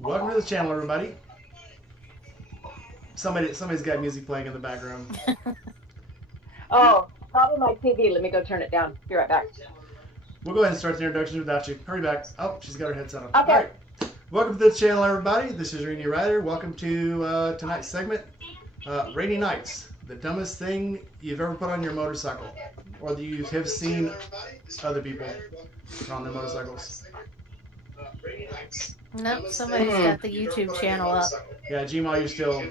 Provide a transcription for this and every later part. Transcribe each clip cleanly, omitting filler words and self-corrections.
Welcome to the channel, everybody. Somebody's got music playing in the background. Oh, probably my TV. Let me go turn it down. Be right back. We'll go ahead and start the introductions without you. Hurry back. Oh, she's got her headset on. All Okay. right. Welcome to the channel, everybody. This is Rainy Rider. Welcome to tonight's segment, Rainy Nights, the dumbest thing you've ever put on your motorcycle, or that you have seen other people on their motorcycles. Nope, somebody's got the YouTube channel up. Yeah, Gmail, you're still.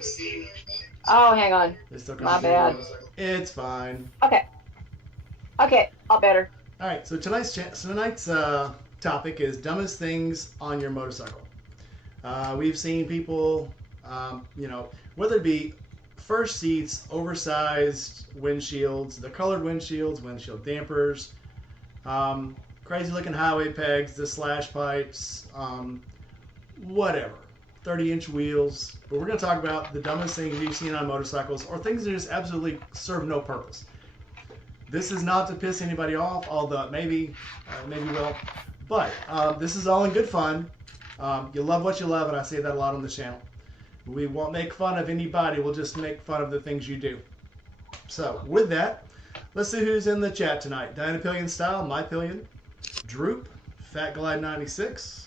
Oh, hang on. It's still My bad. It's fine. Okay. Okay, all better. All right. So tonight's topic is dumbest things on your motorcycle. We've seen people, whether it be first seats, oversized windshields, the colored windshields, windshield dampers, crazy looking highway pegs, the slash pipes, whatever. 30-inch wheels. But we're going to talk about the dumbest things you've seen on motorcycles, or things that just absolutely serve no purpose. This is not to piss anybody off, although maybe will. But this is all in good fun. You love what you love, and I say that a lot on the channel. We won't make fun of anybody. We'll just make fun of the things you do. So with that, let's see who's in the chat tonight. Diana Pillion Style, My Pillion, Droop, Fat Glide 96.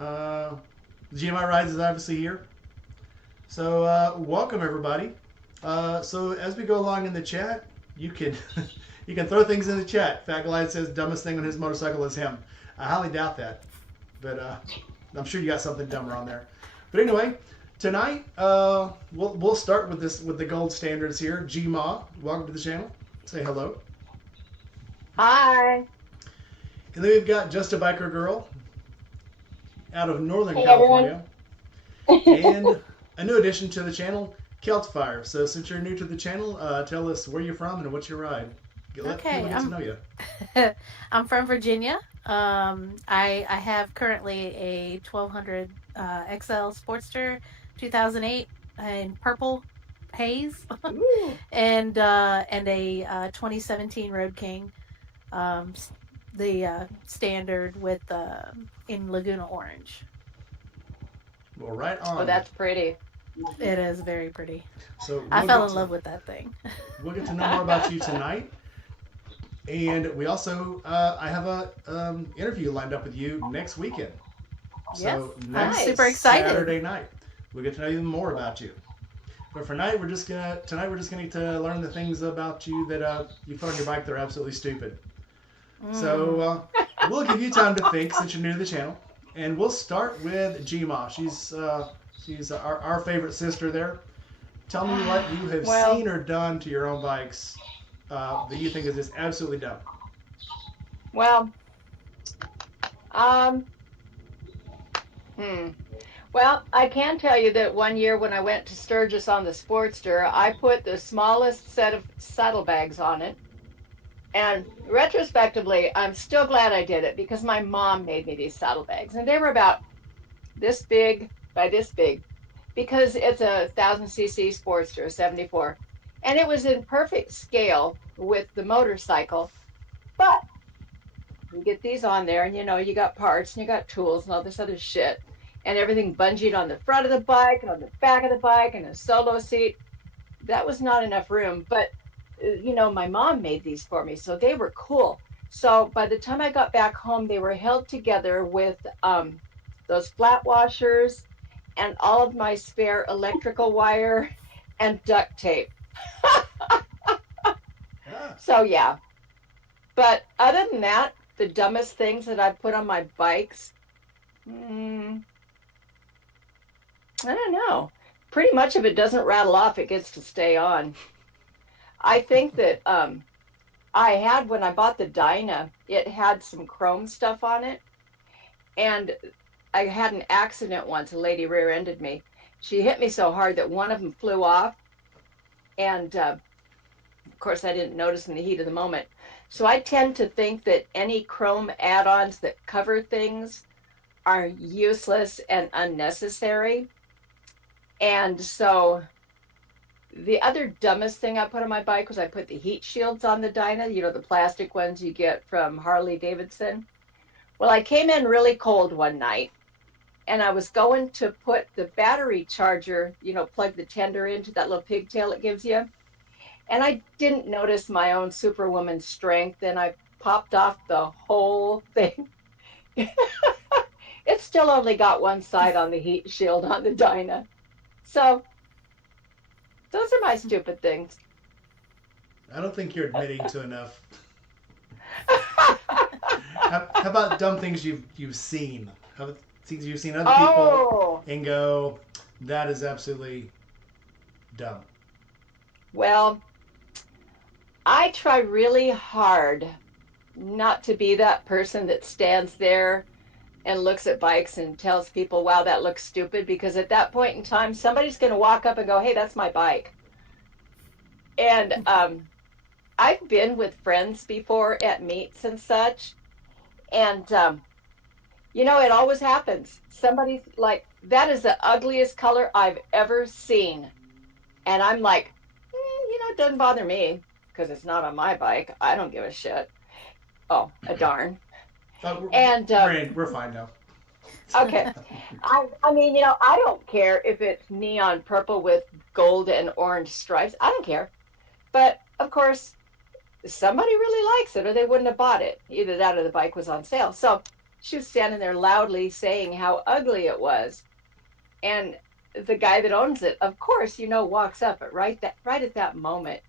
GMI Rides is obviously here. So welcome everybody. So as we go along in the chat, you can you can throw things in the chat. Fat Glide says dumbest thing on his motorcycle is him. I highly doubt that, but I'm sure you got something dumber on there. But anyway, tonight we'll start with the gold standards here. Gma, welcome to the channel. Say hello. Hi. And then we've got Just a Biker Girl out of Northern Hey, California, and a new addition to the channel, Celtfire. So since you're new to the channel, tell us where you're from and what's your ride. Let people get to know you. I'm from Virginia. I have currently a 1200 XL Sportster 2008 in purple haze, and a 2017 Road King, the standard with in Laguna Orange. Well, right on. Oh, that's pretty. It is very pretty. So I fell in love with that thing. We'll get to know more about you tonight. And we also, I have a interview lined up with you next weekend. So yes, next I'm super excited. Saturday night, we'll get to know even more about you. But for tonight, we're just gonna get to learn the things about you that you put on your bike that are absolutely stupid. So we'll give you time to think since you're new to the channel, and we'll start with Gma. She's our favorite sister there. Tell me what you have seen or done to your own bikes that you think is just absolutely dumb. Well, Well, I can tell you that one year when I went to Sturgis on the Sportster, I put the smallest set of saddlebags on it. And retrospectively, I'm still glad I did it because my mom made me these saddlebags. And they were about this big by this big because it's a 1000cc Sportster, 74. And it was in perfect scale with the motorcycle. But you get these on there and you got parts and you got tools and all this other shit. And everything bungeed on the front of the bike and on the back of the bike and a solo seat. That was not enough room. But my mom made these for me, so they were cool. So by the time I got back home, they were held together with those flat washers and all of my spare electrical wire and duct tape. So yeah. But other than that, the dumbest things that I put on my bikes, I don't know. Pretty much if it doesn't rattle off, it gets to stay on. I think that I had, when I bought the Dyna, it had some chrome stuff on it. And I had an accident once. A lady rear-ended me. She hit me so hard that one of them flew off. And, of course, I didn't notice in the heat of the moment. So I tend to think that any chrome add-ons that cover things are useless and unnecessary. And so the other dumbest thing I put on my bike was I put the heat shields on the Dyna, the plastic ones you get from Harley Davidson. Well, I came in really cold one night and I was going to put the battery charger, plug the tender into that little pigtail it gives you. And I didn't notice my own superwoman strength, and I popped off the whole thing. It still only got one side on the heat shield on the Dyna. So those are my stupid things. I don't think you're admitting to enough. How about dumb things you've seen? How about things you've seen other people Oh, and go, that is absolutely dumb. well, I try really hard not to be that person that stands there and looks at bikes and tells people, wow, that looks stupid, because at that point in time, somebody's going to walk up and go, hey, that's my bike. And I've been with friends before at meets and such, and it always happens. Somebody's like, that is the ugliest color I've ever seen. And I'm like, it doesn't bother me because it's not on my bike. I don't give a shit. Oh, a darn. And we're fine now. okay. I mean, I don't care if it's neon purple with gold and orange stripes. I don't care. But of course, somebody really likes it or they wouldn't have bought it. Either that or the bike was on sale. So she was standing there loudly saying how ugly it was. And the guy that owns it, of course, walks up at right at that moment.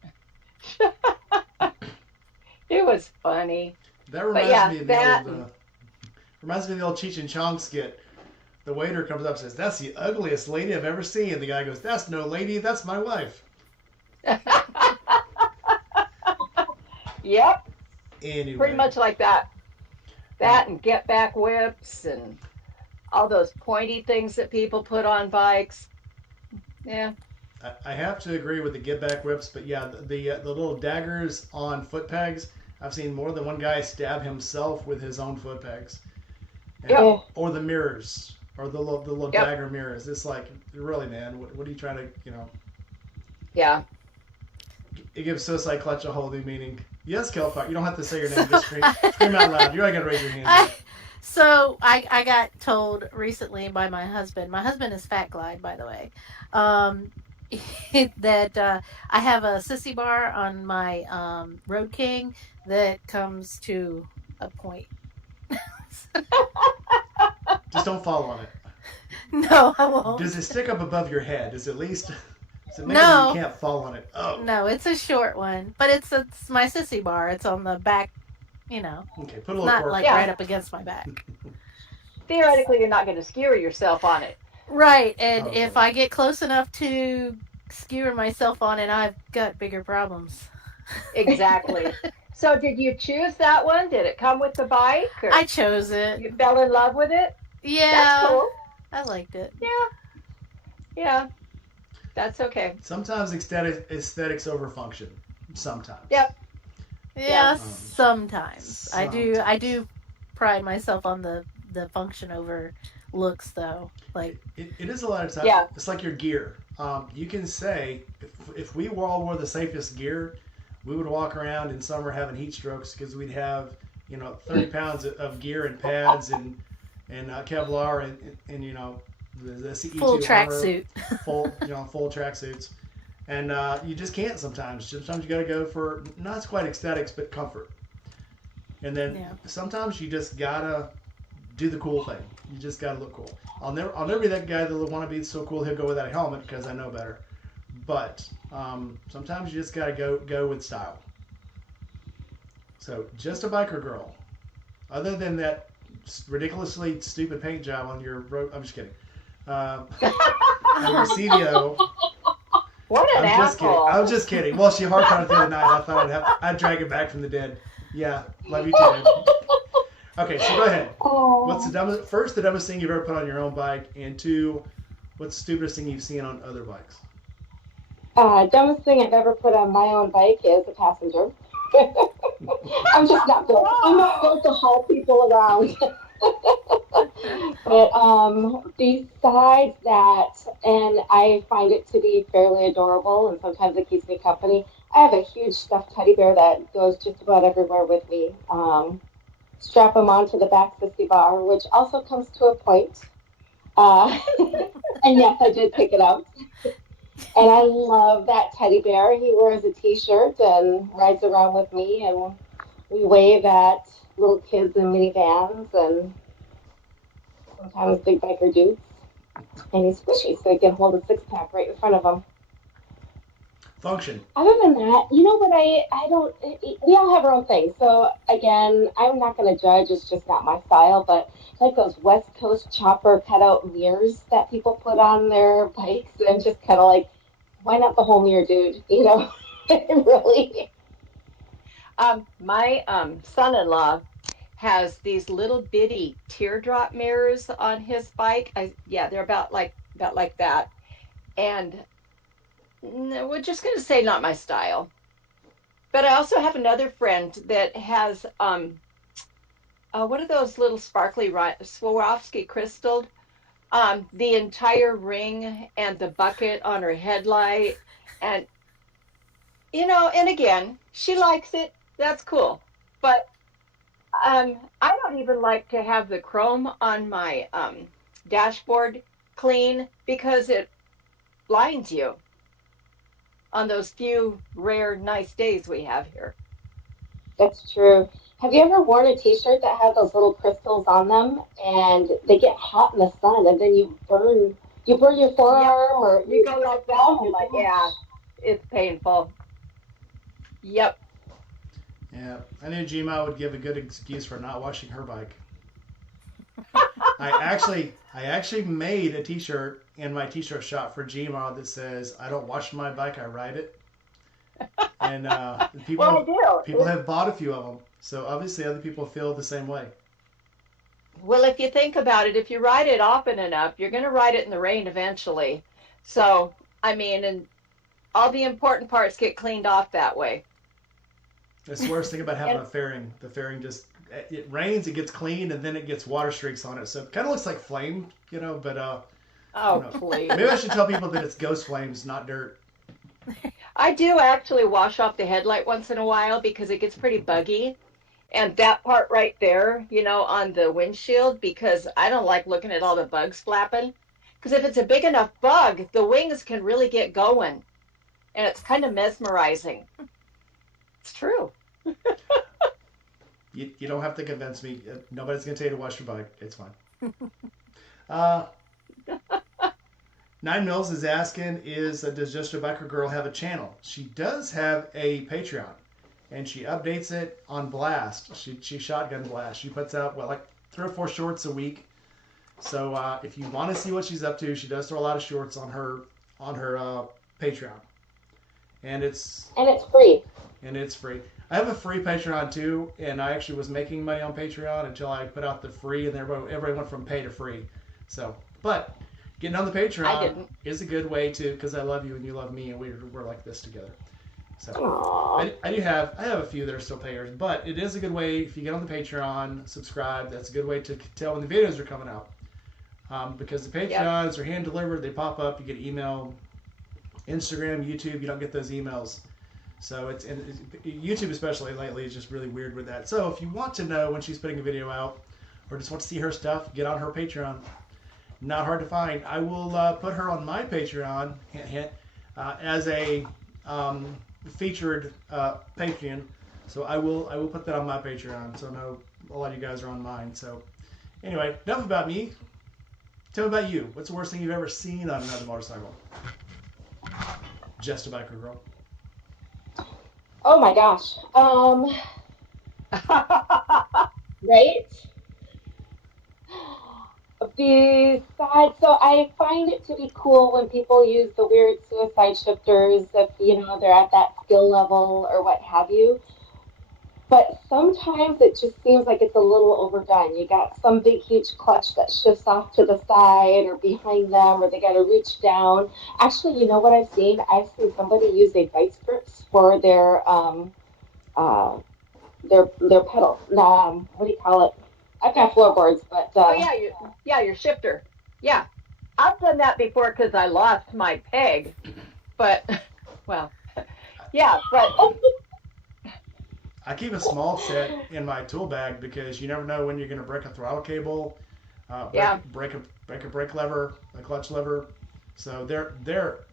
It was funny. That reminds me of the old Cheech and Chong skit. The waiter comes up and says, "That's the ugliest lady I've ever seen." And the guy goes, "That's no lady, that's my wife." Yep. Anyway. Pretty much like that. That and get back whips and all those pointy things that people put on bikes. Yeah. I have to agree with the get back whips, but yeah, the little daggers on foot pegs. I've seen more than one guy stab himself with his own foot pegs. Yep. Or the mirrors, or the little Yep. dagger mirrors. It's like, really, man, what are you trying to, Yeah. It gives Suicide Clutch a whole new meaning. Yes, Kelpart, you don't have to say your name. Just scream out loud. You're not going to raise your hand. So I got told recently by my husband. My husband is Fat Glide, by the way. That I have a sissy bar on my Road King that comes to a point. Just don't fall on it. No, I won't. Does it stick up above your head? Does it make it No. you can't fall on it? Oh. No, it's a short one, but it's my sissy bar. It's on the back, Okay, put a it's little not cork. like right up against my back. Theoretically, you're not going to skewer yourself on it. Right, and Okay. if I get close enough to skewer myself on it, I've got bigger problems. Exactly. So did you choose that one? Did it come with the bike? Or I chose it. you fell in love with it? Yeah, That's cool. I liked it. Yeah. That's okay. Sometimes aesthetics over function. Sometimes. Yep. Yeah, Um, sometimes. I do pride myself on the function over looks, though. Like, It is a lot of times. Yeah. It's like your gear. You can say, if we all wore the safest gear, we would walk around in summer having heat strokes because we'd have, 30 pounds of gear and pads and Kevlar and the CE2 full armor, tracksuit. full tracksuits. And you just can't sometimes. Sometimes you got to go for, not quite aesthetics, but comfort. And then sometimes you just got to do the cool thing. You just got to look cool. I'll never be that guy that will want to be so cool he'll go without a helmet because I know better. But sometimes you just got to go with style. So just a biker girl. Other than that ridiculously stupid paint job on your road. I'm just kidding. On your CVO. What an asshole. I'm just kidding. Well, she harped on it the other night. I thought I'd drag it back from the dead. Yeah, love you too, babe. Okay, so go ahead. What's the dumbest thing you've ever put on your own bike? And two, what's the stupidest thing you've seen on other bikes? Dumbest thing I've ever put on my own bike is a passenger. I'm just not built. I'm not built to haul people around. But besides that, and I find it to be fairly adorable, and sometimes it keeps me company. I have a huge stuffed teddy bear that goes just about everywhere with me. Strap him onto the back sissy bar, which also comes to a point. Uh, and yes, I did pick it up. And I love that teddy bear. He wears a t-shirt and rides around with me, and we wave at little kids in minivans and sometimes big biker dudes. And he's squishy, so he can hold a six-pack right in front of him. Function. Other than that, you know what? I don't. We all have our own thing. So again, I'm not going to judge. It's just not my style. But like those West Coast chopper cutout mirrors that people put on their bikes, and just kind of like, why not the whole mirror, dude? You know, really. My son-in-law has these little bitty teardrop mirrors on his bike. Yeah, they're about like that. And no, we're just gonna say not my style. But I also have another friend that has what are those little sparkly Swarovski crystal? The entire ring and the bucket on her headlight, and and again, she likes it. That's cool. But I don't even like to have the chrome on my dashboard clean because it blinds you on those few rare nice days we have here. That's true. Have you ever worn a t-shirt that has those little crystals on them and they get hot in the sun and then you burn your Yep. forearm or You you go like that oh and you're my like, yeah, gosh. it's painful. Yep. Yeah, I knew Gma would give a good excuse for not washing her bike. I actually made a T-shirt in my T-shirt shop for Gma that says "I don't wash my bike, I ride it," and Well, I do. people have bought a few of them. So obviously, other people feel the same way. Well, if you think about it, if you ride it often enough, you're going to ride it in the rain eventually. So, I mean, and all the important parts get cleaned off that way. That's the worst thing about having And a fairing. The fairing just it rains, it gets cleaned, and then it gets water streaks on it. So it kind of looks like flame, But I don't oh, know. please. Maybe I should tell people that it's ghost flames, not dirt. I do actually wash off the headlight once in a while because it gets pretty buggy. And that part right there, on the windshield, because I don't like looking at all the bugs flapping. Because if it's a big enough bug, the wings can really get going. And it's kind of mesmerizing. It's true. You don't have to convince me. Nobody's gonna tell you to wash your bike. It's fine. Uh, Nine Mills is asking, does Just a Biker Girl have a channel? She does have a Patreon, and she updates it on Blast. She shotgun Blast. She puts out like 3 or 4 shorts a week. So if you want to see what she's up to, she does throw a lot of shorts on her Patreon, and it's And it's free. free. I have a free Patreon too, and I actually was making money on Patreon until I put out the free, and everybody went from pay to free. So, but getting on the I Patreon didn't. is a good way to, because I love you and you love me, and we're like this together. So Aww. I have a few that are still payers, but it is a good way if you get on the Patreon, subscribe. That's a good way to tell when the videos are coming out, because the Yep. Patreons are hand delivered. They pop up. You get email, Instagram, YouTube. You don't get those emails. So YouTube especially lately is just really weird with that. So if you want to know when she's putting a video out, or just want to see her stuff, get on her Patreon. Not hard to find. I will put her on my Patreon, hint, hint, as a featured Patreon. So I will put that on my Patreon. So I know a lot of you guys are on mine. So anyway, enough about me. Tell me about you. What's the worst thing you've ever seen on another motorcycle? Just a Biker Girl. Oh my gosh. Right? Besides, so I find it to be cool when people use the weird suicide shifters if, they're at that skill level or what have you. But sometimes it just seems like it's a little overdone. You got some big, huge clutch that shifts off to the side or behind them, or they got to reach down. Actually, you know what I've seen? I've seen somebody use a vice grips for uh, their pedal. What do you call it? I've got floorboards, but Oh yeah, your shifter. Yeah, I've done that before because I lost my peg. But well, yeah, but I keep a small set in my tool bag because you never know when you're going to break a throttle cable, Yeah. Break a brake lever, a clutch lever. So they're.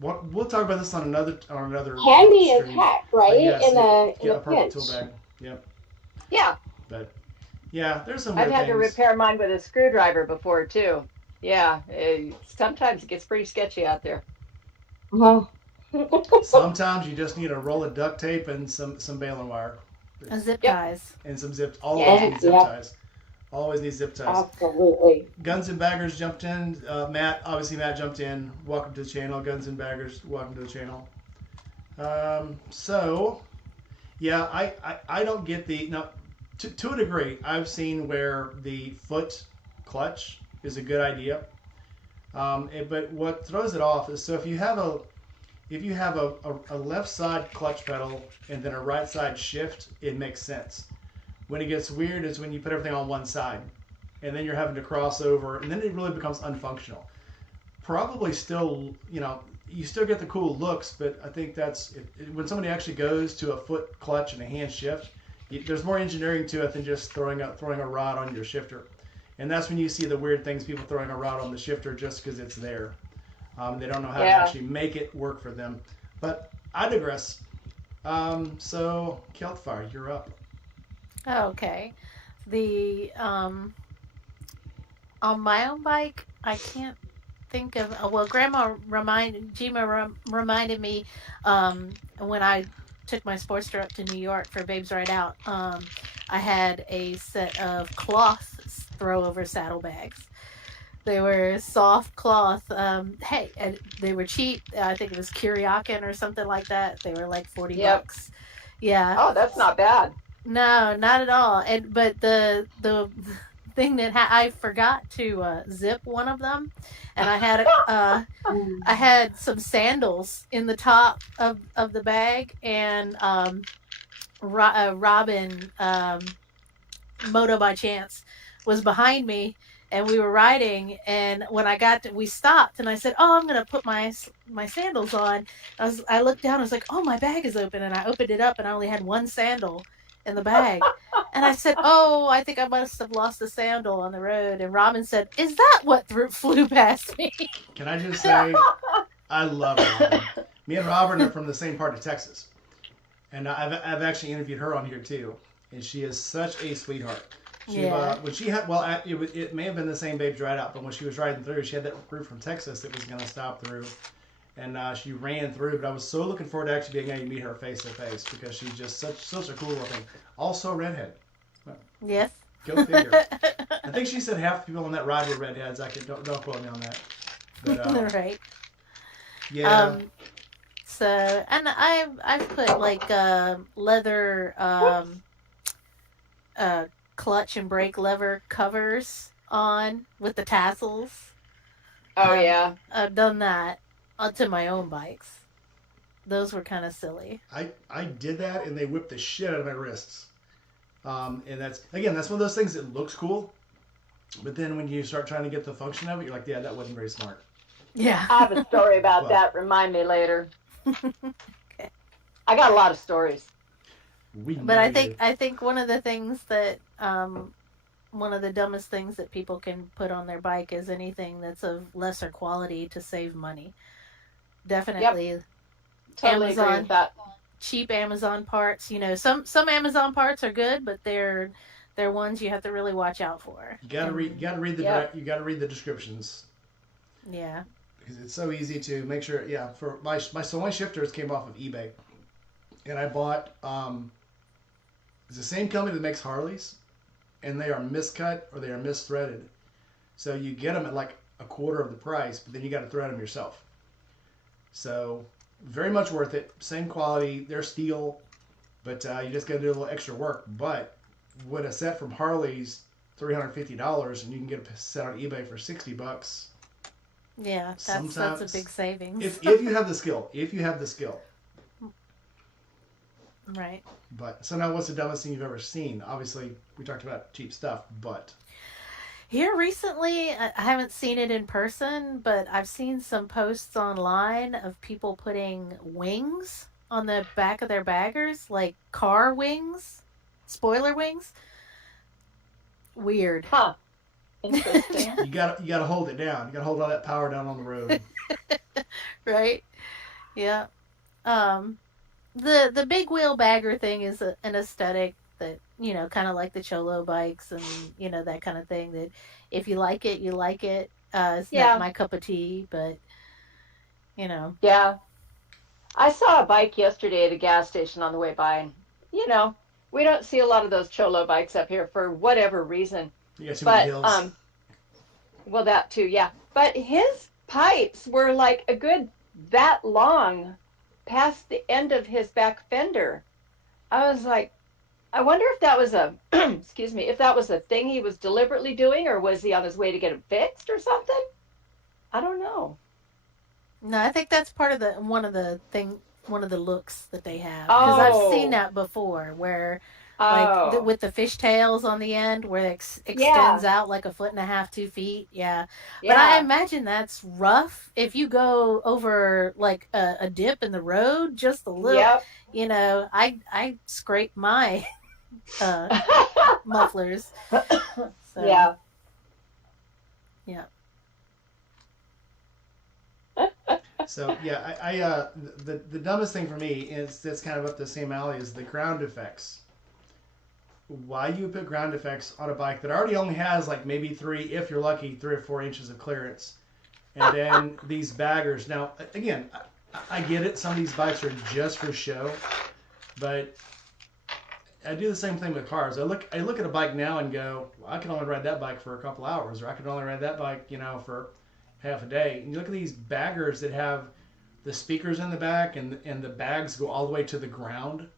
We'll talk about this on another Handy as stream. heck, But right? yes, In get a a perfect tool pinch. bag. Yep. Yeah. But yeah, there's some I've weird had to things. repair mine with a screwdriver before too. Yeah. Sometimes it gets pretty sketchy out there. Uh-huh. Sometimes you just need a roll of duct tape and some baling wire. And zip Yep. ties. And some zip. Always Yeah. need zip Yeah, ties. Always need zip ties. absolutely. Guns and Baggers jumped in. Matt jumped in. Welcome to the channel. Guns and Baggers, welcome to the channel. So, yeah, I don't get the no. To a degree, I've seen where the foot clutch is a good idea. But what throws it off is so if you have a left side clutch pedal and then a right side shift, it makes sense. When it gets weird is when you put everything on one side, and then you're having to cross over, and then it really becomes unfunctional. Probably still, you still get the cool looks, but I think when somebody actually goes to a foot clutch and a hand shift, there's more engineering to it than just throwing a rod on your shifter. And that's when you see the weird things, people throwing a rod on the shifter just because it's there. They don't know how to Yeah. actually make it work for them. But I digress. So, Keltfire, you're up. Okay. The on my own bike, I can't think of. Well, Gma reminded me when I took my Sportster up to New York for Babes Ride Out. I had a set of cloth throw-over saddlebags. They were soft cloth. Hey, and they were cheap. I think it was Kuryakin or something like that. They were like 40 Yep. bucks. Yeah. Oh, that's not bad. No, not at all. And but the thing that I forgot to zip one of them, and Mm. I had some sandals in the top of the bag, and Robin Moto by chance was behind me, and we were riding, and when we stopped, and I said, oh, I'm gonna put my sandals on. I looked down, I was like, oh, my bag is open, and I opened it up, and I only had one sandal in the bag. And I said, oh, I think I must have lost a sandal on the road. And Robin said, is that what flew past me? Can I just say, I love Robin. Me and Robin are from the same part of Texas. And I've actually interviewed her on here too. And she is such a sweetheart. Yeah. When she had, it may have been the same Babes Ride Out, but when she was riding through, she had that group from Texas that was going to stop through. And she ran through, but I was so looking forward to actually being able to meet her face to face because she's just such a cool looking. Also a redhead. Yes. Go figure. I think she said half the people on that ride were redheads. Don't quote me on that. But, Right. yeah. So, and I've put like leather clutch and brake lever covers on with the tassels. Oh yeah. I've done that onto my own bikes. Those were kind of silly. I did that and they whipped the shit out of my wrists. And that's one of those things that looks cool, but then when you start trying to get the function of it, you're like, yeah, that wasn't very smart. Yeah. I have a story about Well. that. Remind me later. Okay. I got a lot of stories. But I think one of the things that one of the dumbest things that people can put on their bike is anything that's of lesser quality to save money. Definitely. Totally Amazon, agree with that. cheap Amazon parts. Some Amazon parts are good, but they're ones you have to really watch out for. You gotta read the descriptions. Yeah. Because it's so easy to make sure. Yeah, for my shifters came off of eBay, and I bought it's the same company that makes Harleys, and they are miscut or they are misthreaded. So you get them at like a quarter of the price, but then you got to thread them yourself. So very much worth it. Same quality. They're steel, but you just got to do a little extra work. But when a set from Harley's $350 and you can get a set on eBay for $60. Yeah, that's a big savings. If you have the skill. Right. But so now, what's the dumbest thing you've ever seen? Obviously, we talked about cheap stuff, but Here recently, I haven't seen it in person, but I've seen some posts online of people putting wings on the back of their baggers, like car wings, spoiler wings. Weird. Huh. Interesting. You gotta hold it down. You gotta hold all that power down on the road. Right? Yeah. Um, the big wheel bagger thing is an aesthetic that kind of like the cholo bikes and that kind of thing. That if you like it, you like it. It's not Yeah, my cup of tea, but you know, yeah. I saw a bike yesterday at a gas station on the way by, and you know, we don't see a lot of those cholo bikes up here for whatever reason. You got too many But hills. well, that too, yeah. But his pipes were like a good that long past the end of his back fender. I was like, I wonder if that was a, excuse me, if that was a thing he was deliberately doing, or was he on his way to get it fixed or something? I don't know. no, I think that's part of the one of the looks that they have because I've seen Oh, that before where like oh, with the fish tails on the end where it extends yeah, out like a foot and a half, 2 feet. Yeah, but I yeah, imagine that's rough if you go over like a dip in the road just a little. yep. I scrape my uh mufflers, so Yeah. yeah. So yeah, the dumbest thing for me is that's kind of up the same alley is the ground effects. Why you put ground effects on a bike that already only has like maybe three, if you're lucky, 3 or 4 inches of clearance, and then these baggers. Now again, I get it. Some of these bikes are just for show, but I do the same thing with cars. I look at a bike now and go, well, I can only ride that bike for a couple hours, or I can only ride that bike, for half a day. And you look at these baggers that have the speakers in the back and the bags go all the way to the ground.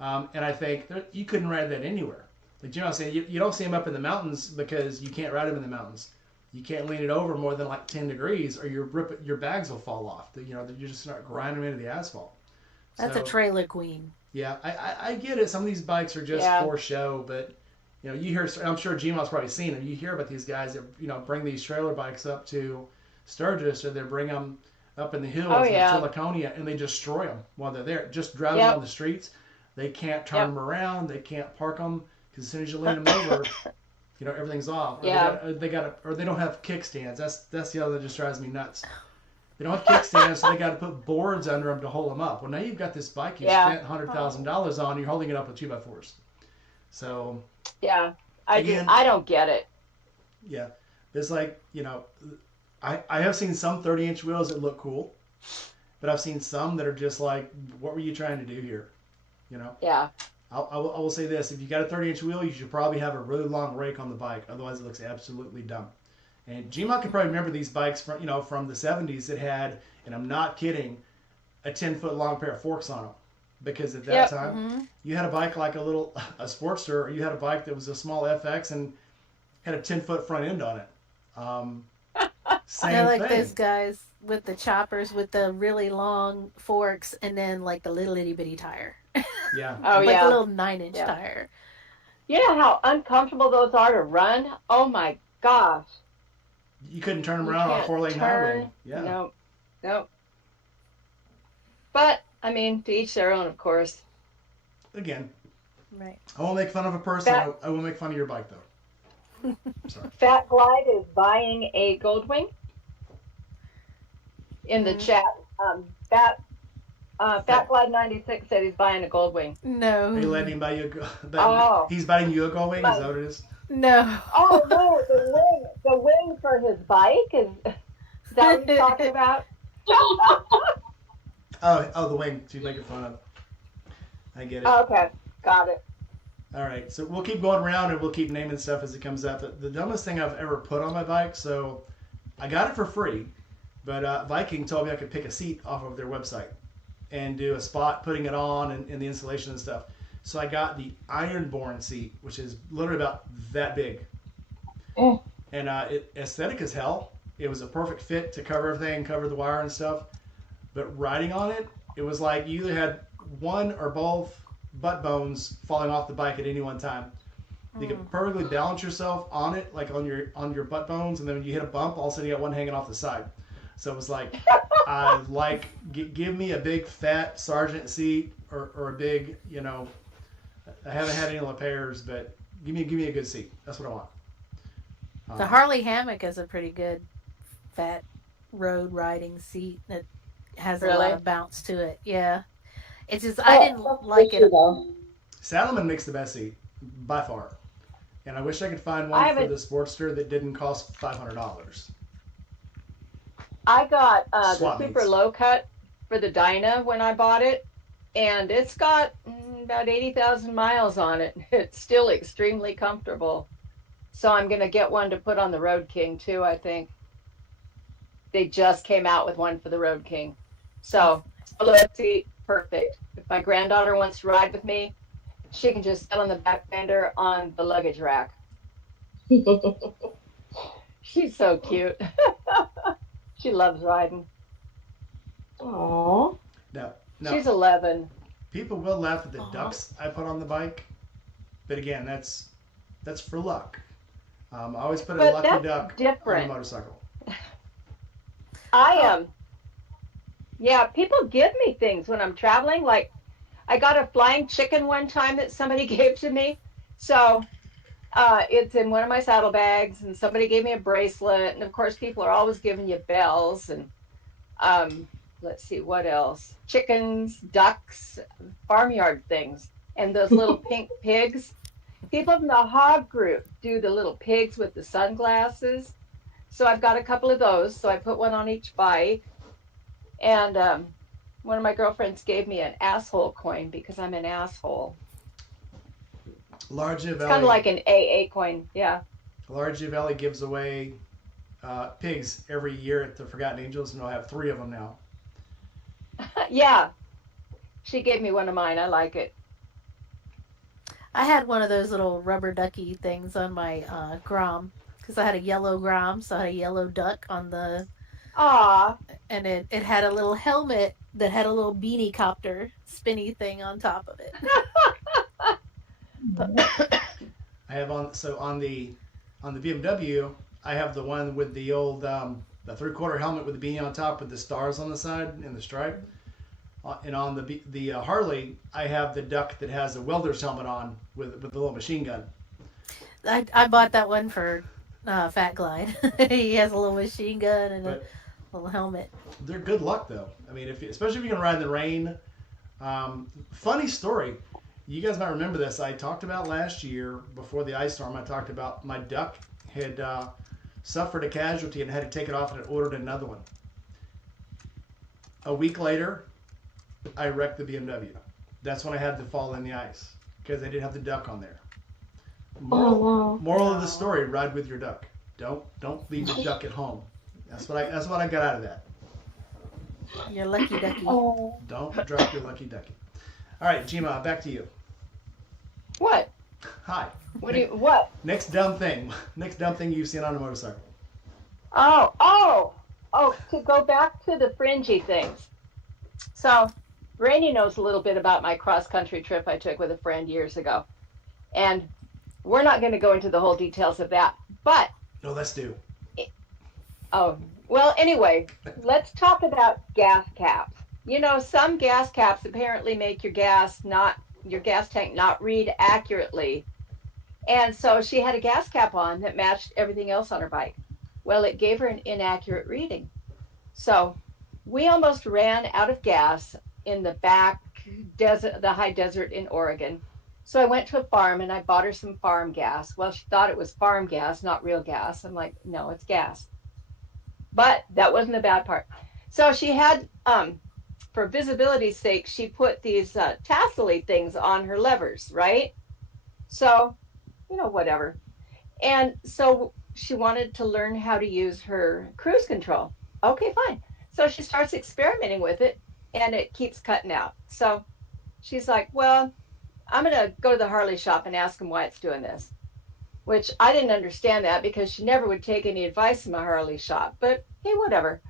And I think you couldn't ride that anywhere. Like you know, what I'm saying you don't see them up in the mountains because you can't ride them in the mountains. You can't lean it over more than like 10 degrees, or your bags will fall off. You just start grinding them into the asphalt. That's a So trailer queen. yeah, I get it. Some of these bikes are just Yeah. for show, but you hear. I'm sure Gmail's probably seen them. You hear about these guys that bring these trailer bikes up to Sturgis, or they bring them up in the Oh hills in yeah. Laconia, and they destroy them while they're there. Just driving on Yep. the streets, they can't turn Yep. them around. They can't park them because as soon as you lean them over, everything's off. Or Yeah. or they don't have kickstands. That's the other that just drives me nuts. They don't have kickstands, so they got to put boards under them to hold them up. Well, now you've got this bike you Yeah. spent $100,000 on. You're holding it up with 2x4s. So Yeah. again, I don't get it. yeah, it's like I have seen some 30-inch wheels that look cool, but I've seen some that are just like, what were you trying to do here? You know, Yeah. I will say this: if you got a 30-inch wheel, you should probably have a really long rake on the bike. Otherwise, it looks absolutely dumb. And Gmod can probably remember these bikes from the 70s that had, and I'm not kidding, a 10-foot long pair of forks on them. Because at that Yep. time, Hmm. you had a bike like a Sportster, or you had a bike that was a small FX and had a 10-foot front end on it. Um, They're Same like those thing. guys with the choppers with the really long forks and then like the little itty bitty tire. Yeah. Oh Like a yeah. little 9 inch Yeah. tire. You know how uncomfortable those are to run? Oh my gosh. You couldn't turn them You around on a can't 4-lane highway. turn. Yeah. No. No. But I mean, to each their own, of course. Again, Right. I won't make fun of a person. Fat I will make fun of your bike, though. Sorry. Fat Glide is buying a Goldwing in the Mm. chat. Fat Fat Fat. Glide 96 said he's buying a Goldwing. Are you letting No. him buy you Oh. he's buying you a Go Wing? Is My, that what it is? No. oh no, the wing for his bike is that what you're talking about? Oh, the wing to make it fun of. I get it. Okay, got it. All right, so we'll keep going around and we'll keep naming stuff as it comes up. The dumbest thing I've ever put on my bike, so I got it for free, but Viking told me I could pick a seat off of their website and do a spot putting it on and the installation and stuff. So I got the Ironborn seat, which is literally about that big. Mm. And it aesthetic as hell. It was a perfect fit to cover everything, cover the wire and stuff. But riding on it, it was like you either had one or both butt bones falling off the bike at any one time. You could perfectly balance yourself on it, like on your butt bones, and then when you hit a bump, all of a sudden you got one hanging off the side. So it was like, give me a big fat sergeant seat or a big, I haven't had any Le Pairs, but give me a good seat. That's what I want. The Um, Harley hammock is a pretty good fat road riding seat that has a lot Really? of bounce to it. Yeah. It's just I That, didn't that's like fishy it. though. Saddleman makes the best seat by far, and I wish I could find one I for haven't. the Sportster that didn't cost $500. I got the Swap super meets. low cut for the Dyna when I bought it, and it's got about 80,000 miles on it. It's still extremely comfortable. So I'm gonna get one to put on the Road King too. I think they just came out with one for the Road King. Oh, So solo seat, perfect. If my granddaughter wants to ride with me, she can just sit on the back fender on the luggage rack. She's so cute. She loves riding. Aww. Now, She's 11. people will laugh at the aw. ducks I put on the bike, but again, that's for luck. I always put a But lucky that's duck on a different. motorcycle. I Oh, am. Yeah, people give me things when I'm traveling. Like I got a flying chicken one time that somebody gave to me. So it's in one of my saddlebags, and somebody gave me a bracelet. And of course, people are always giving you bells and um, let's see what else: chickens, ducks, farmyard things, and those little pink pigs. People from the hog group do the little pigs with the sunglasses. So I've got a couple of those. So I put one on each bike. And one of my girlfriends gave me an asshole coin because I'm an asshole. Large It's kind of Valley, like an AA coin. Yeah. Large Valley gives away pigs every year at the Forgotten Angels, and I'll have three of them now. Yeah. She gave me one of mine. I like it. I had one of those little rubber ducky things on my Grom because I had a yellow Grom, so I had a yellow duck on the, Ah, and it had a little helmet that had a little beanie copter spinny thing on top of it. I have on the BMW, I have the one with the old the 3/4 helmet with the beanie on top with the stars on the side and the stripe. And on the Harley, I have the duck that has a welder's helmet on with the little machine gun. I bought that one for Fat Glide. He has a little machine gun and a But little helmet. they're good luck though. I mean, if especially if you can ride in the rain. Funny story. You guys might remember this. I talked about last year before the ice storm. I talked about my duck had suffered a casualty and had to take it off and had ordered another one. A week later, I wrecked the BMW. That's when I had to fall in the ice because I didn't have the duck on there. Oh Moral of the Oh, story: ride with your duck. Don't leave the duck at home. That's what I got out of that. you're lucky no. ducky. Oh. Don't drop your lucky ducky. All right, Gma, back to you. what? Hi. What do you, what? Next dumb thing. Next dumb thing you've seen on a motorcycle. Oh, to go back to the fringy things. So, Rainey knows a little bit about my cross country trip I took with a friend years ago. And we're not going to go into the whole details of that. But, No, let's do. oh, well, anyway, let's talk about gas caps. You know, some gas caps apparently make your gas tank not read accurately. And so she had a gas cap on that matched everything else on her bike. Well, it gave her an inaccurate reading. So we almost ran out of gas in the back desert, the high desert in Oregon. So I went to a farm and I bought her some farm gas. Well, she thought it was farm gas, not real gas. I'm like, no, it's gas. But that wasn't the bad part. So she had, for visibility's sake, she put these tassely things on her levers, right? So, whatever. And so she wanted to learn how to use her cruise control. Okay, fine. So she starts experimenting with it and it keeps cutting out. So she's like, well, I'm going to go to the Harley shop and ask them why it's doing this, which I didn't understand that because she never would take any advice from a Harley shop. But hey, whatever.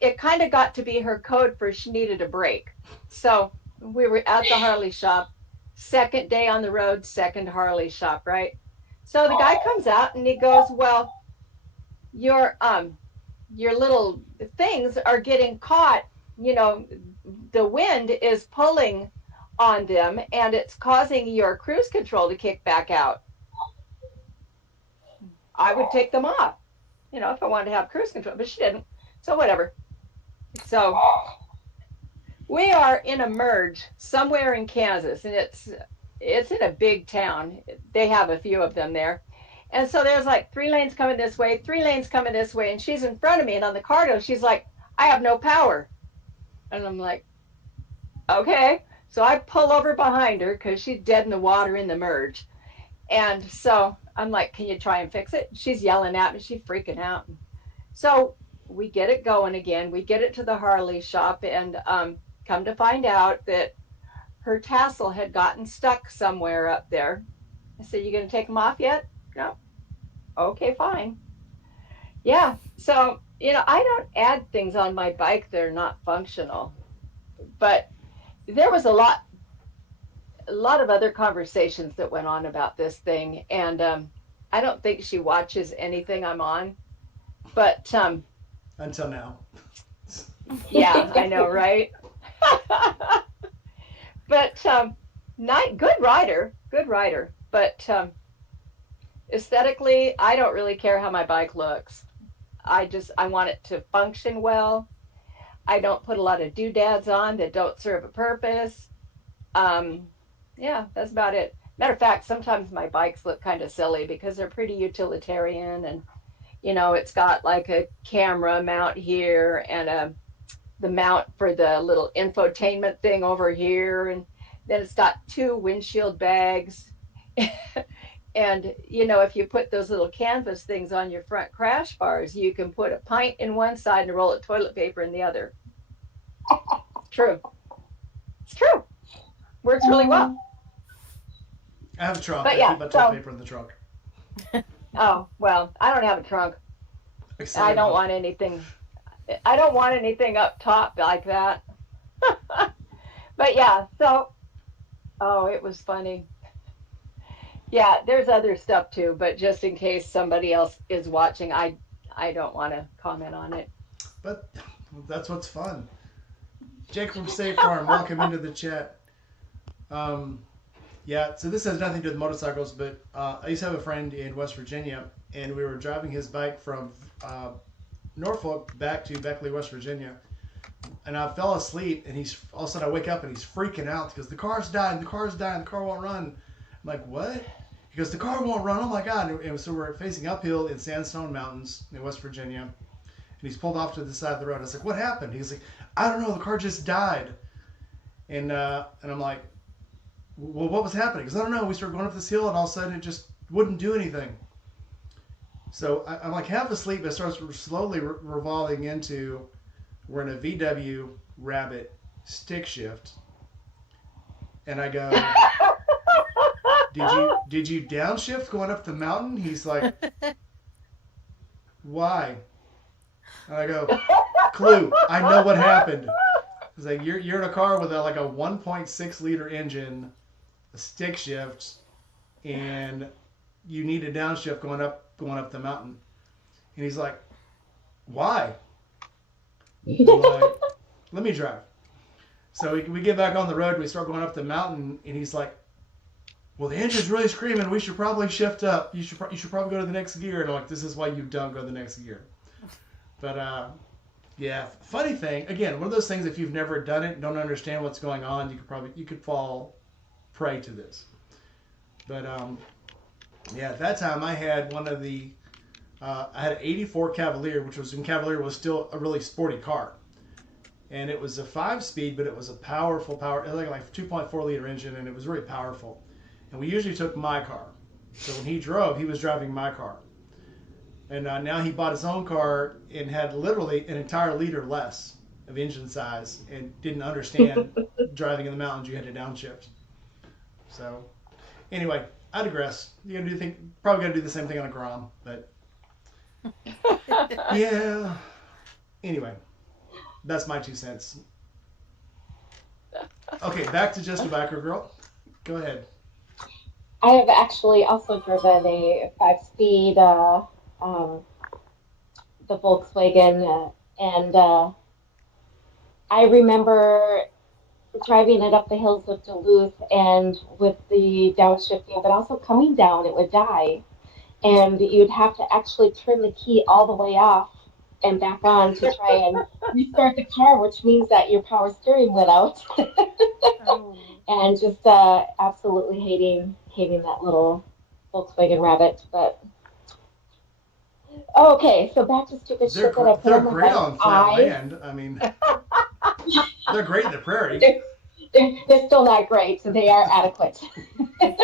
It kind of got to be her code for she needed a break. So we were at the Harley shop, second day on the road, second Harley shop, right? So the guy comes out and he goes, well, your your little things are getting caught, you know, the wind is pulling on them and it's causing your cruise control to kick back out. I would take them off, if I wanted to have cruise control, but she didn't. So whatever. So we are in a merge somewhere in Kansas, and it's in a big town. They have a few of them there. And so there's like 3 lanes coming this way, 3 lanes coming this way, and she's in front of me. And on the cardo, she's like, I have no power. And I'm like, okay. So I pull over behind her because she's dead in the water in the merge. And so I'm like, can you try and fix it? She's yelling at me. She's freaking out. So we get it going again. We get it to the Harley shop, and come to find out that her tassel had gotten stuck somewhere up there. I said, you going to take them off yet? No. Okay, fine. Yeah. So, I don't add things on my bike that are not functional. But there was a lot of other conversations that went on about this thing. And I don't think she watches anything I'm on. But until now. Yeah, I know, right? But good rider. But aesthetically, I don't really care how my bike looks. I want it to function well. I don't put a lot of doodads on that don't serve a purpose. Yeah, that's about it. Matter of fact, sometimes my bikes look kind of silly because they're pretty utilitarian, and it's got like a camera mount here and the mount for the little infotainment thing over here, and then it's got 2 windshield bags. And if you put those little canvas things on your front crash bars, you can put a pint in one side and a roll of toilet paper in the other. It's true. Works really well. I have a trunk. But I keep my toilet paper in the trunk. Oh, well, I don't have a trunk. I don't want anything up top like that. But yeah, so it was funny. Yeah, there's other stuff too, but just in case somebody else is watching, I don't want to comment on it. But that's what's fun. Jake from State Farm, welcome into the chat. Yeah, so this has nothing to do with motorcycles, but I used to have a friend in West Virginia, and we were driving his bike from Norfolk back to Beckley, West Virginia, and I fell asleep, and all of a sudden I wake up, and he's freaking out because the car's dying, the car won't run. I'm like, what? He goes, the car won't run, oh my God. And so we're facing uphill in Sandstone Mountains in West Virginia, and he's pulled off to the side of the road. I was like, what happened? He's like, I don't know, the car just died. And I'm like, well, what was happening? Because I don't know, we started going up this hill, and all of a sudden it just wouldn't do anything. So I'm like half asleep. It starts slowly revolving into we're in a VW Rabbit stick shift, and I go, did you downshift going up the mountain? He's like, why? And I go, clue. I know what happened. He's like, you're in a car with like a 1.6 liter engine, a stick shift, and you need a downshift going up the mountain. And he's like, why? I'm like, let me drive. So we get back on the road, we start going up the mountain, and he's like, well, the engine's really screaming, we should probably shift up. You should probably go to the next gear. And I'm like, this is why you don't go to the next gear. But yeah, funny thing, again, one of those things, if you've never done it, don't understand what's going on, you could fall prey to this. But yeah, at that time I had one of the I had an 84 Cavalier, which was when Cavalier was still a really sporty car. And it was a 5-speed, but it was a powerful, it was like 2.4 liter engine, and it was really powerful. And we usually took my car. So when he drove, he was driving my car. And now he bought his own car and had literally an entire liter less of engine size and didn't understand driving in the mountains you had to downshift. So anyway, I digress. You're gonna probably gonna do the same thing on a Grom, but yeah. Anyway, that's my 2 cents. Okay, back to Just a Biker Girl. Go ahead. I have actually also driven a 5-speed, the Volkswagen, and I remember driving it up the hills of Duluth, and with the downshifting, but also coming down, it would die. and you'd have to actually turn the key all the way off and back on to try and restart the car, which means that your power steering went out. Oh. And just absolutely hating that little Volkswagen Rabbit. But okay, so back to stupid shit that I put They're on my great bike. on flat land. I mean, they're great in the prairie. They're still not great, so they are adequate. Stupid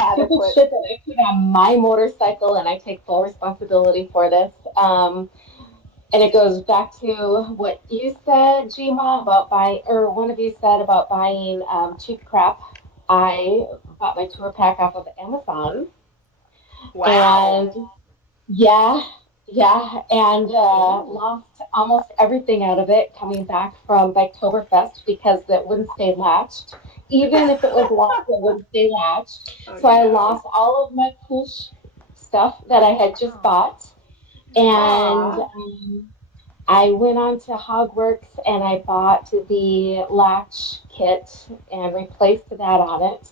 Adequate. shit that I put on my motorcycle, and I take full responsibility for this. And it goes back to what you said, Gma, about buying, or one of you said about buying cheap crap. I bought my tour pack off of Amazon, Wow. and yeah, yeah, and lost almost everything out of it coming back from Biketoberfest because it wouldn't stay latched. Even if it was locked, it wouldn't stay latched. Oh So I no. lost all of my push stuff that I had just Oh. bought, and Aw. I went on to Hogworks and I bought the latch kit and replaced that on it.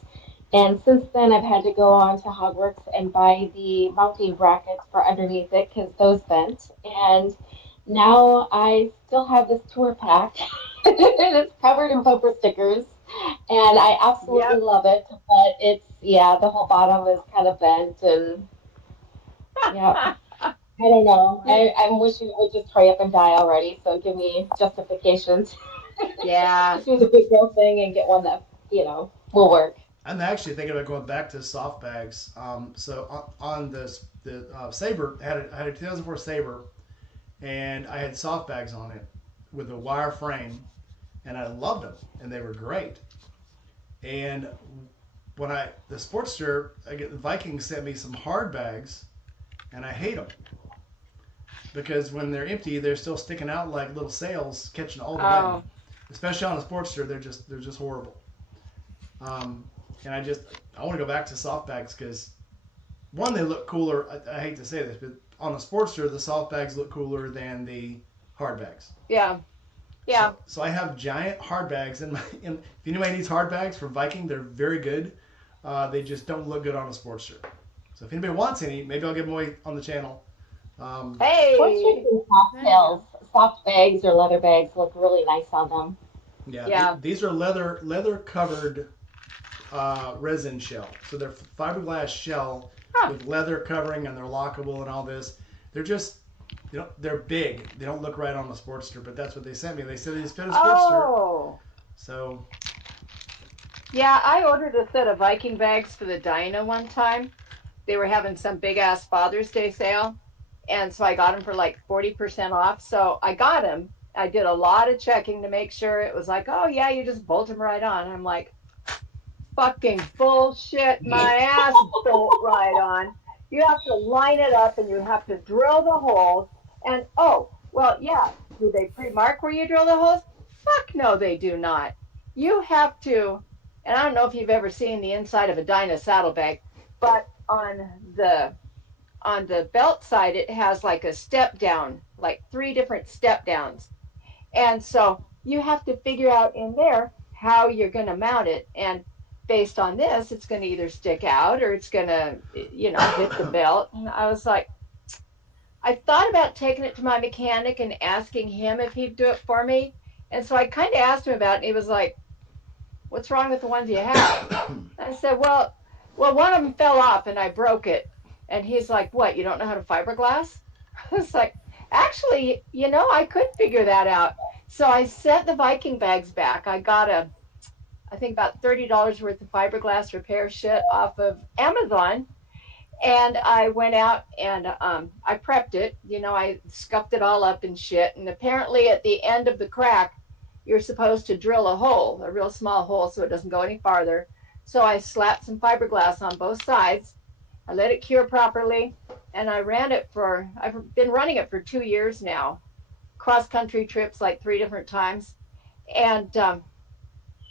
And since then, I've had to go on to Hogworks and buy the mounting brackets for underneath it because those bent. And now I still have this tour pack. It's covered in bumper stickers, and I absolutely Yep. love it. But it's, yeah, the whole bottom is kind of bent, and yeah, I don't know. I'm wishing it would just hurry up and die already. So give me justifications. Yeah. Just do the big girl thing and get one that, will work. I'm actually thinking about going back to soft bags. So on the Saber, I had a 2004 Saber, and I had soft bags on it with a wire frame, and I loved them, and they were great. And when the Sportster, the Vikings sent me some hard bags, and I hate them because when they're empty, they're still sticking out like little sails catching all the wind. Oh. Especially on a Sportster, they're just horrible. Um, and I want to go back to soft bags because one, they look cooler. I hate to say this, but on a Sportster, the soft bags look cooler than the hard bags. Yeah. Yeah. So I have giant hard bags in my. If anybody needs hard bags from Viking, they're very good. They just don't look good on a Sportster. So if anybody wants any, maybe I'll give them away on the channel. Um, Portraits Hey. and soft There you go. tails, soft bags or leather bags look really nice on them. yeah, Yeah. these are leather covered resin shell. So they're fiberglass shell Huh. with leather covering, and they're lockable and all this. They're just, they're big. They don't look right on the Sportster, but that's what they sent me. They said these fit a Sportster. Oh. So Yeah, I ordered a set of Viking bags for the Dyna one time. They were having some big ass Father's Day sale. And so I got them for like 40% off. So I got them. I did a lot of checking to make sure it was like, oh, yeah, you just bolt them right on. I'm like, fucking bullshit, my ass bolt right on. You have to line it up and you have to drill the holes. And oh, well, yeah, do they pre mark where you drill the holes? Fuck no, they do not. You have to, and I don't know if you've ever seen the inside of a Dyna saddlebag, but on the belt side, it has like a step down, like three different step downs. And so you have to figure out in there how you're going to mount it. And based on this, it's going to either stick out or it's going to, hit the belt. And I was like, I thought about taking it to my mechanic and asking him if he'd do it for me. And so I kind of asked him about it, and he was like, what's wrong with the ones you have? I said, well, one of them fell off and I broke it. And he's like, what, you don't know how to fiberglass? I was like, actually, I could figure that out. So I sent the Viking bags back. I got I think about $30 worth of fiberglass repair shit off of Amazon. And I went out and I prepped it. I scuffed it all up and shit. And apparently at the end of the crack, you're supposed to drill a hole, a real small hole, so it doesn't go any farther. So I slapped some fiberglass on both sides. I let it cure properly, and I've been running it for 2 years now, cross country trips like 3 different times, and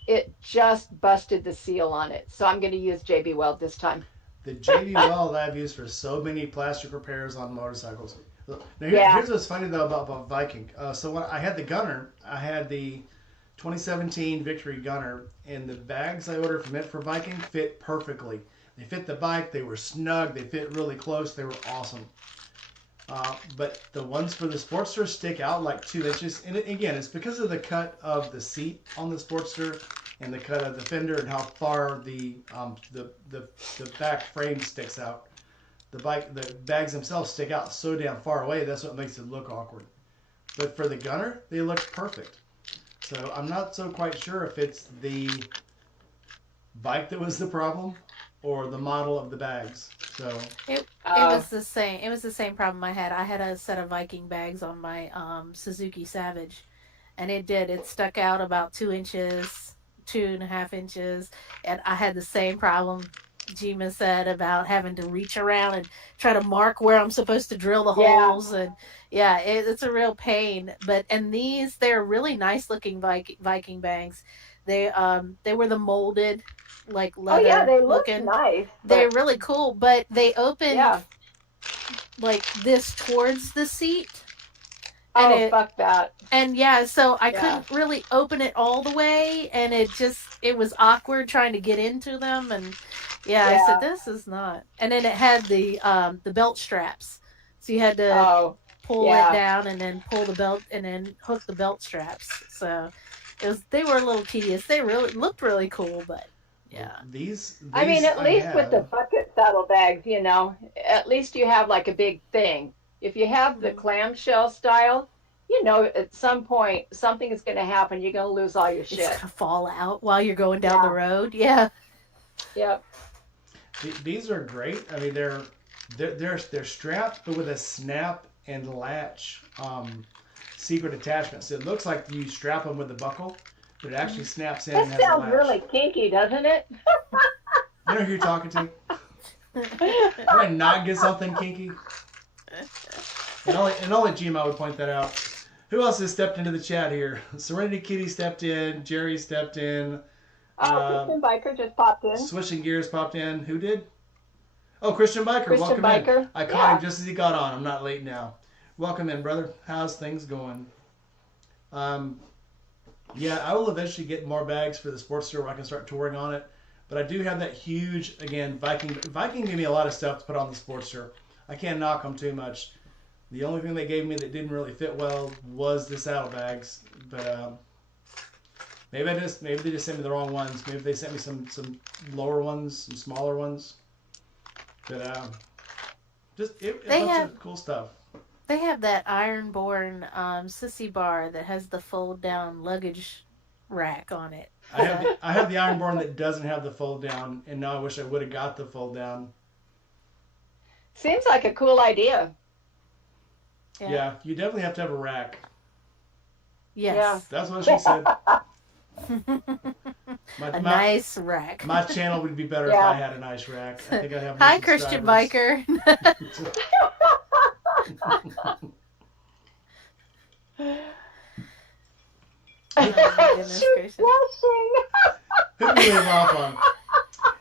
it just busted the seal on it. So I'm going to use JB Weld this time. the JB Weld I've used for so many plastic repairs on motorcycles. Now Yeah. here's what's funny though about Viking. So when I had the gunner, I had the 2017 Victory gunner, and the bags I ordered from it for Viking fit perfectly. They fit the bike. They were snug. They fit really close. They were awesome. But the ones for the Sportster stick out like 2 inches. And again, it's because of the cut of the seat on the Sportster and the cut of the fender and how far the back frame sticks out. The bags themselves stick out so damn far away. That's what makes it look awkward. But for the Gunner, they look perfect. So I'm not so quite sure if it's the bike that was the problem or the model of the bags. So It was the same. It was the same problem I had. I had a set of Viking bags on my Suzuki Savage, and it stuck out about 2 inches, 2.5 inches, and I had the same problem Jima said about having to reach around and try to mark where I'm supposed to drill the Yeah. holes, and yeah, it's a real pain. But and they're really nice looking Viking bags. They were the molded like Oh yeah, leather they look looking. nice, They're but really cool, but they open yeah. like this towards the seat, and Oh fuck that. yeah, so I Yeah. couldn't really open it all the way, and it was awkward trying to get into them, and yeah, I said Yeah. this is not. And then it had the belt straps, so you had to Oh pull it yeah. down and then pull the belt and then hook the belt straps. So they were a little tedious. They really looked really cool, but yeah. I mean, these at I least with the have. bucket saddlebags, at least you have like a big thing. If you have the Mhm. clamshell style, at some point something is going to happen. You're going to lose all your It's shit. gonna fall out while you're going down the Yeah. road. Yeah. Yep. These are great. I mean, they're strapped, but with a snap and latch secret attachment. So it looks like you strap them with the buckle, but it actually Mhm. snaps in That and has a sounds latch. really kinky, doesn't it? You know who you're talking to? Am I not get something kinky? And only Gma would point that out. Who else has stepped into the chat here? Serenity Kitty stepped in. Jerry stepped in. Oh, Uh, Christian Biker just popped in. Switching Gears popped in. Who did? Oh, Christian Biker, Christian welcome in. Biker. I caught him Yeah. just as he got on. I'm not late now. Welcome in, brother. How's things going? Um, yeah, I will eventually get more bags for the Sportster where I can start touring on it. But I do have that huge, again, Viking. Viking gave me a lot of stuff to put on the Sportster. I can't knock them too much. The only thing they gave me that didn't really fit well was the saddlebags. But maybe they just sent me the wrong ones. Maybe they sent me some lower ones, some smaller ones. But a They bunch have of cool stuff. they have that iron-born sissy bar that has the fold-down luggage rack on it. I have the Ironborn that doesn't have the fold down, and now I wish I would have got the fold down. Seems like a cool idea. Yeah. Yeah, you definitely have to have a rack. Yeah. Yes. That's what she said. My, A my, nice rack. my channel would be better if Yeah. I had a nice rack. I think I'd have more Hi, Christian subscribers. Biker. Oh my goodness She's gracious. blushing. Who do we leave off on?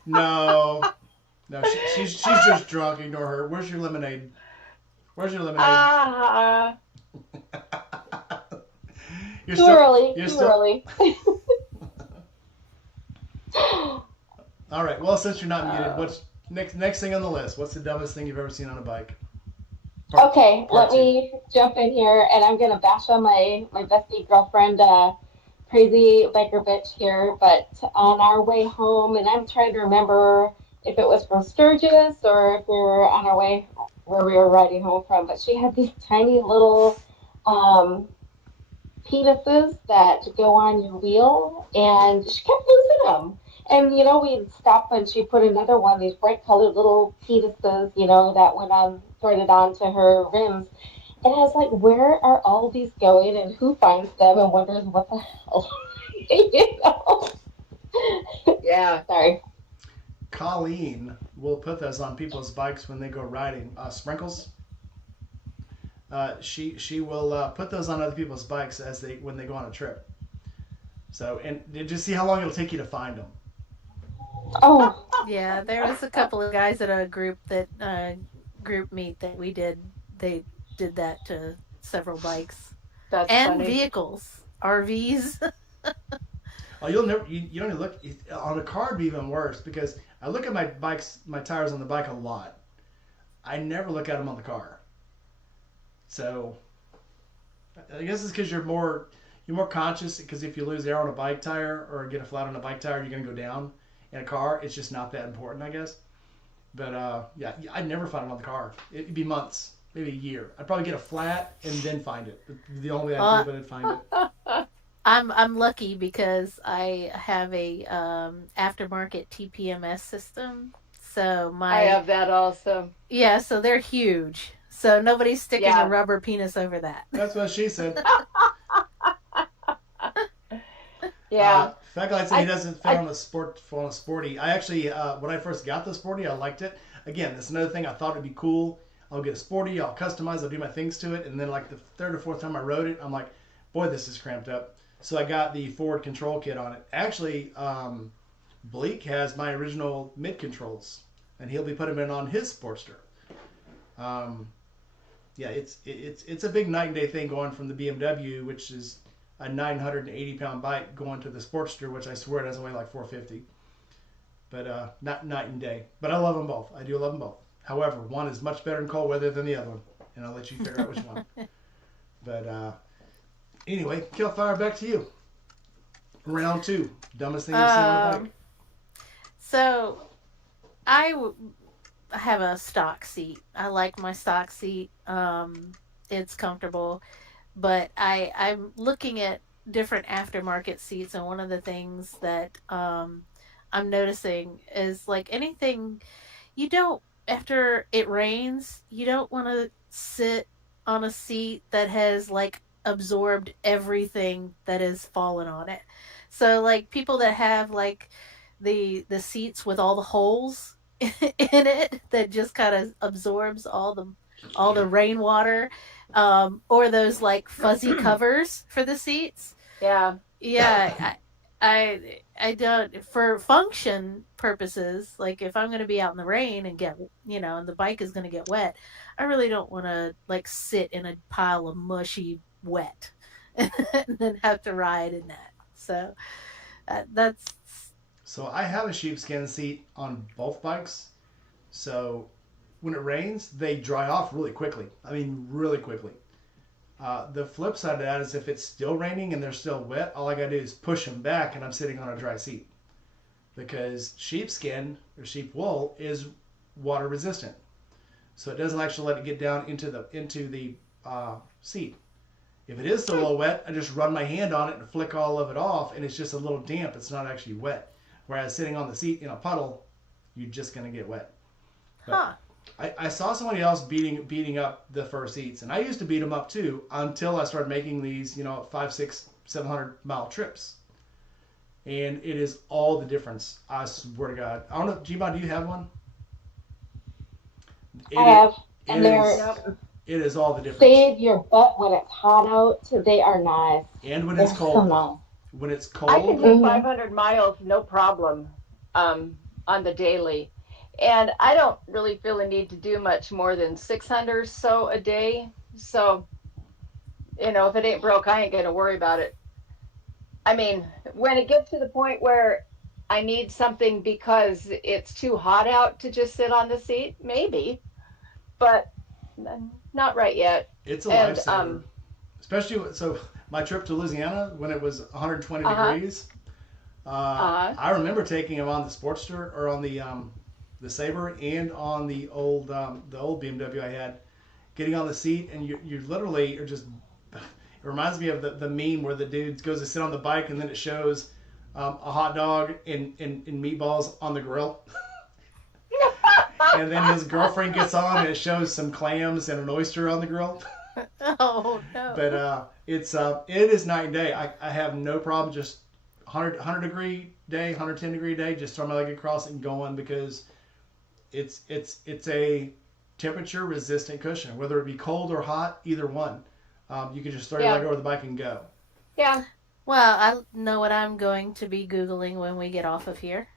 No, she's just drunk. Ignore her. Where's your lemonade? Where's your lemonade? You're Too still. early. You're Too still. early. All right. Well, since you're not muted, what's next thing on the list? What's the dumbest thing you've ever seen on a bike? Okay, Part let two. me jump in here, and I'm gonna bash on my bestie girlfriend, crazy biker bitch here. But on our way home, and I'm trying to remember if it was from Sturgis or if we were on our way where we were riding home from. But she had these tiny little um, penises that go on your wheel, and she kept losing them. And we'd stop and she put another one, these bright colored little penises, that went on, threaded onto her rims. And I was like, where are all these going, and who finds them and wonders what the hell? you know? Yeah. Sorry. Colleen will put those on people's bikes when they go riding. Sprinkles. She will put those on other people's bikes when they go on a trip. So, and just see how long it'll take you to find them. Oh, Yeah, there was a couple of guys at a group meet that we did. They did that to several bikes That's and funny. vehicles, RVs. Oh, you'll never. You don't even look on a car. It'd be even worse because I look at my tires on the bike a lot. I never look at them on the car. So I guess it's because you're more conscious because if you lose air on a bike tire or get a flat on a bike tire, you're gonna go down. In a car, it's just not that important, I guess. But yeah, I'd never find it on the car. It'd be months, maybe a year. I'd probably get a flat and then find it. The only way I'd do it, I'd find it. I'm lucky because I have a aftermarket TPMS system. So I have that also. yeah, so they're huge. So nobody's sticking a Yeah. rubber penis over that. That's what she said. Yeah. Fact Light said he I, doesn't fit I, on a sporty. I actually, when I first got the sporty, I liked it. Again, that's another thing I thought it'd be cool. I'll get a sporty, I'll customize, I'll do my things to it, and then like the third or fourth time I rode it, I'm like, boy, this is cramped up. So I got the forward control kit on it. Actually, Bleak has my original mid controls, and he'll be putting it on his Sportster. Um, yeah, it's a big night and day thing going from the BMW, which is a 980-pound bike, going to the Sportster, which I swear doesn't weigh like 450. But not night and day. But I love them both. I do love them both. However, one is much better in cold weather than the other one, and I'll let you figure out which one. But anyway, Killfire, back to you. Round two, dumbest thing you've seen on a bike. So I have a stock seat. I like my stock seat. It's comfortable, but I'm looking at different aftermarket seats, and one of the things that I'm noticing is like anything you don't after it rains, you don't want to sit on a seat that has like absorbed everything that has fallen on it. So like people that have like the seats with all the holes in it that just kind of absorbs all the rainwater, or those like fuzzy covers for the seats. yeah. Yeah, I don't, for function purposes, like if I'm going to be out in the rain and and the bike is going to get wet, I really don't want to like sit in a pile of mushy wet and then have to ride in that. So that's So I have a sheepskin seat on both bikes. So when it rains, they dry off really quickly. I mean, really quickly. The flip side of that is if it's still raining and they're still wet, all I gotta do is push them back and I'm sitting on a dry seat. Because sheepskin or sheep wool is water resistant. So it doesn't actually let it get down into the seat. If it is still a little wet, I just run my hand on it and flick all of it off and it's just a little damp. It's not actually wet. Whereas sitting on the seat in a puddle, you're just gonna get wet. But huh. I saw somebody else beating up the fur seats, and I used to beat them up too until I started making these 5, 6, 700-mile trips, and it is all the difference. I swear to God. I don't know, Gmod, do you have one? I have, and it they're is it is all the difference. save your butt when it's hot out. They are nice. And when They're it's so cold. nice. When it's I can cold, do 500 miles no problem on the daily. And I don't really feel a need to do much more than 600 or so a day. So, if it ain't broke, I ain't going to worry about it. I mean, when it gets to the point where I need something because it's too hot out to just sit on the seat, maybe. But not right yet. it's a And lifesaver. Especially, so my trip to Louisiana when it was 120 uh-huh, degrees, uh-huh. I remember taking him on the Sportster or on the Sabre and on the old BMW I had, getting on the seat and you literally are just. It reminds me of the meme where the dude goes to sit on the bike and then it shows a hot dog and meatballs on the grill. And then his girlfriend gets on and it shows some clams and an oyster on the grill. Oh no. But it is night and day. I have no problem just 100 degree day, 110 degree day, just throw my leg across it and going because it's a temperature resistant cushion, whether it be cold or hot, either one. You can just throw your Yeah. leg over the bike and go. Yeah. Well, I know what I'm going to be Googling when we get off of here.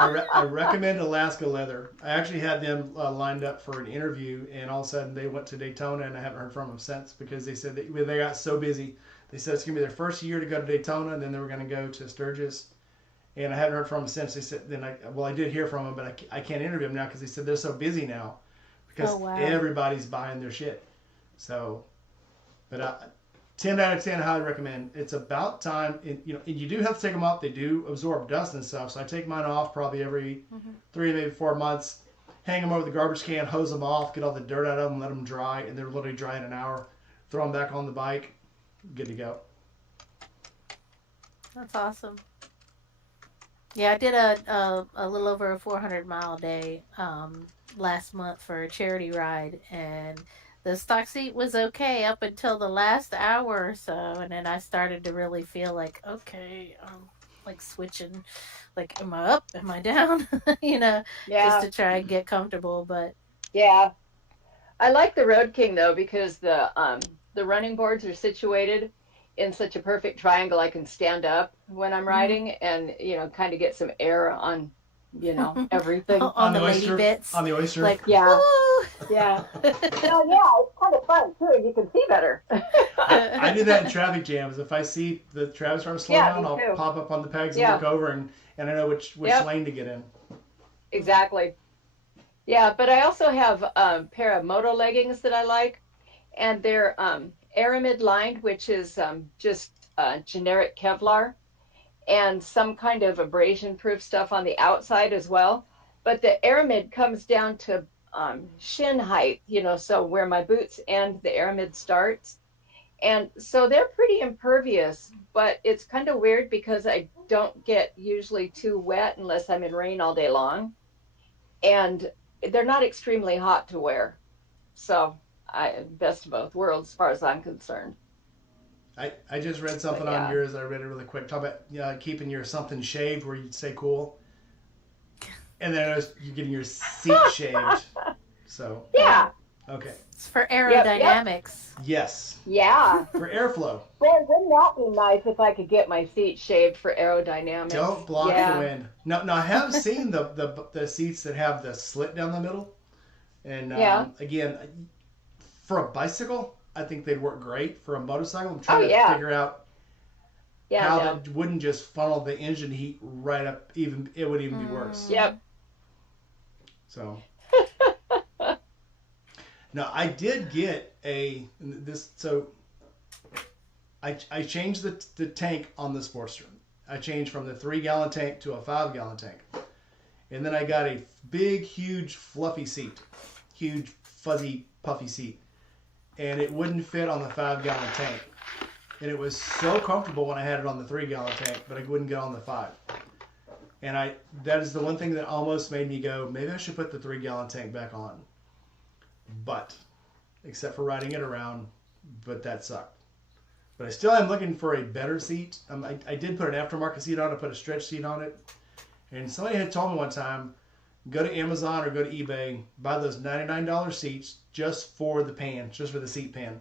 I recommend Alaska Leather. I actually had them lined up for an interview, and all of a sudden they went to Daytona, and I haven't heard from them since because they said that they got so busy. They said it's going to be their first year to go to Daytona, and then they were going to go to Sturgis. And I haven't heard from them since. They said, I did hear from them, but I can't interview them now because they said they're so busy now because everybody's buying their shit. So, but 10 out of 10, I highly recommend. It's about time. And you do have to take them off. They do absorb dust and stuff. So I take mine off probably every 3, maybe 4 months. Hang them over the garbage can, hose them off, get all the dirt out of them, let them dry, and they're literally dry in an hour. Throw them back on the bike, good to go. That's awesome. Yeah, I did a little over a 400-mile day last month for a charity ride, and the stock seat was okay up until the last hour or so, and then I started to really feel like, okay, I'm like switching, like, am I up, am I down? Just to try and get comfortable, but yeah. I like the Road King though because the running boards are situated in such a perfect triangle. I can stand up when I'm riding and kind of get some air on everything on the lady bits, on the oyster. Like yeah. Well, it's kind of fun too. You can see better. I do that in traffic jams. If I see the traffic starting to slow down, I'll pop up on the pegs and look over, and I know which lane to get in. Exactly. Yeah, but I also have a pair of moto leggings that I like, and they're aramid lined, which is just generic Kevlar, and some kind of abrasion proof stuff on the outside as well. But the aramid comes down to shin height, so where my boots end, the aramid starts. And so they're pretty impervious, but it's kind of weird because I don't get usually too wet unless I'm in rain all day long. And they're not extremely hot to wear. So best of both worlds as far as I'm concerned. I just read something on yours. I read it really quick. Talk about keeping your something shaved where you'd stay cool. And then you're getting your seat shaved. So. Yeah. Okay. It's for aerodynamics. Yep. Yes. Yeah. For airflow. Boy, wouldn't that be nice if I could get my seat shaved for aerodynamics? Don't block the wind. Now I have seen the seats that have the slit down the middle. And again, for a bicycle, I think they'd work great. For a motorcycle, I'm trying to figure out how that wouldn't just funnel the engine heat right up. It would even be worse. Yep. So. Now I did get So I changed the tank on the Sportster. I changed from the 3-gallon tank to a 5-gallon tank, and then I got a big, huge, fluffy seat, huge, fuzzy, puffy seat, and it wouldn't fit on the 5-gallon tank. And it was so comfortable when I had it on the 3-gallon tank, but I wouldn't get on the 5. And that is the one thing that almost made me go, maybe I should put the 3-gallon tank back on. But, except for riding it around, but that sucked. But I still am looking for a better seat. I did put an aftermarket seat on it, put a stretch seat on it. And somebody had told me one time, go to Amazon or go to eBay, buy those $99 seats just for the pan, just for the seat pan.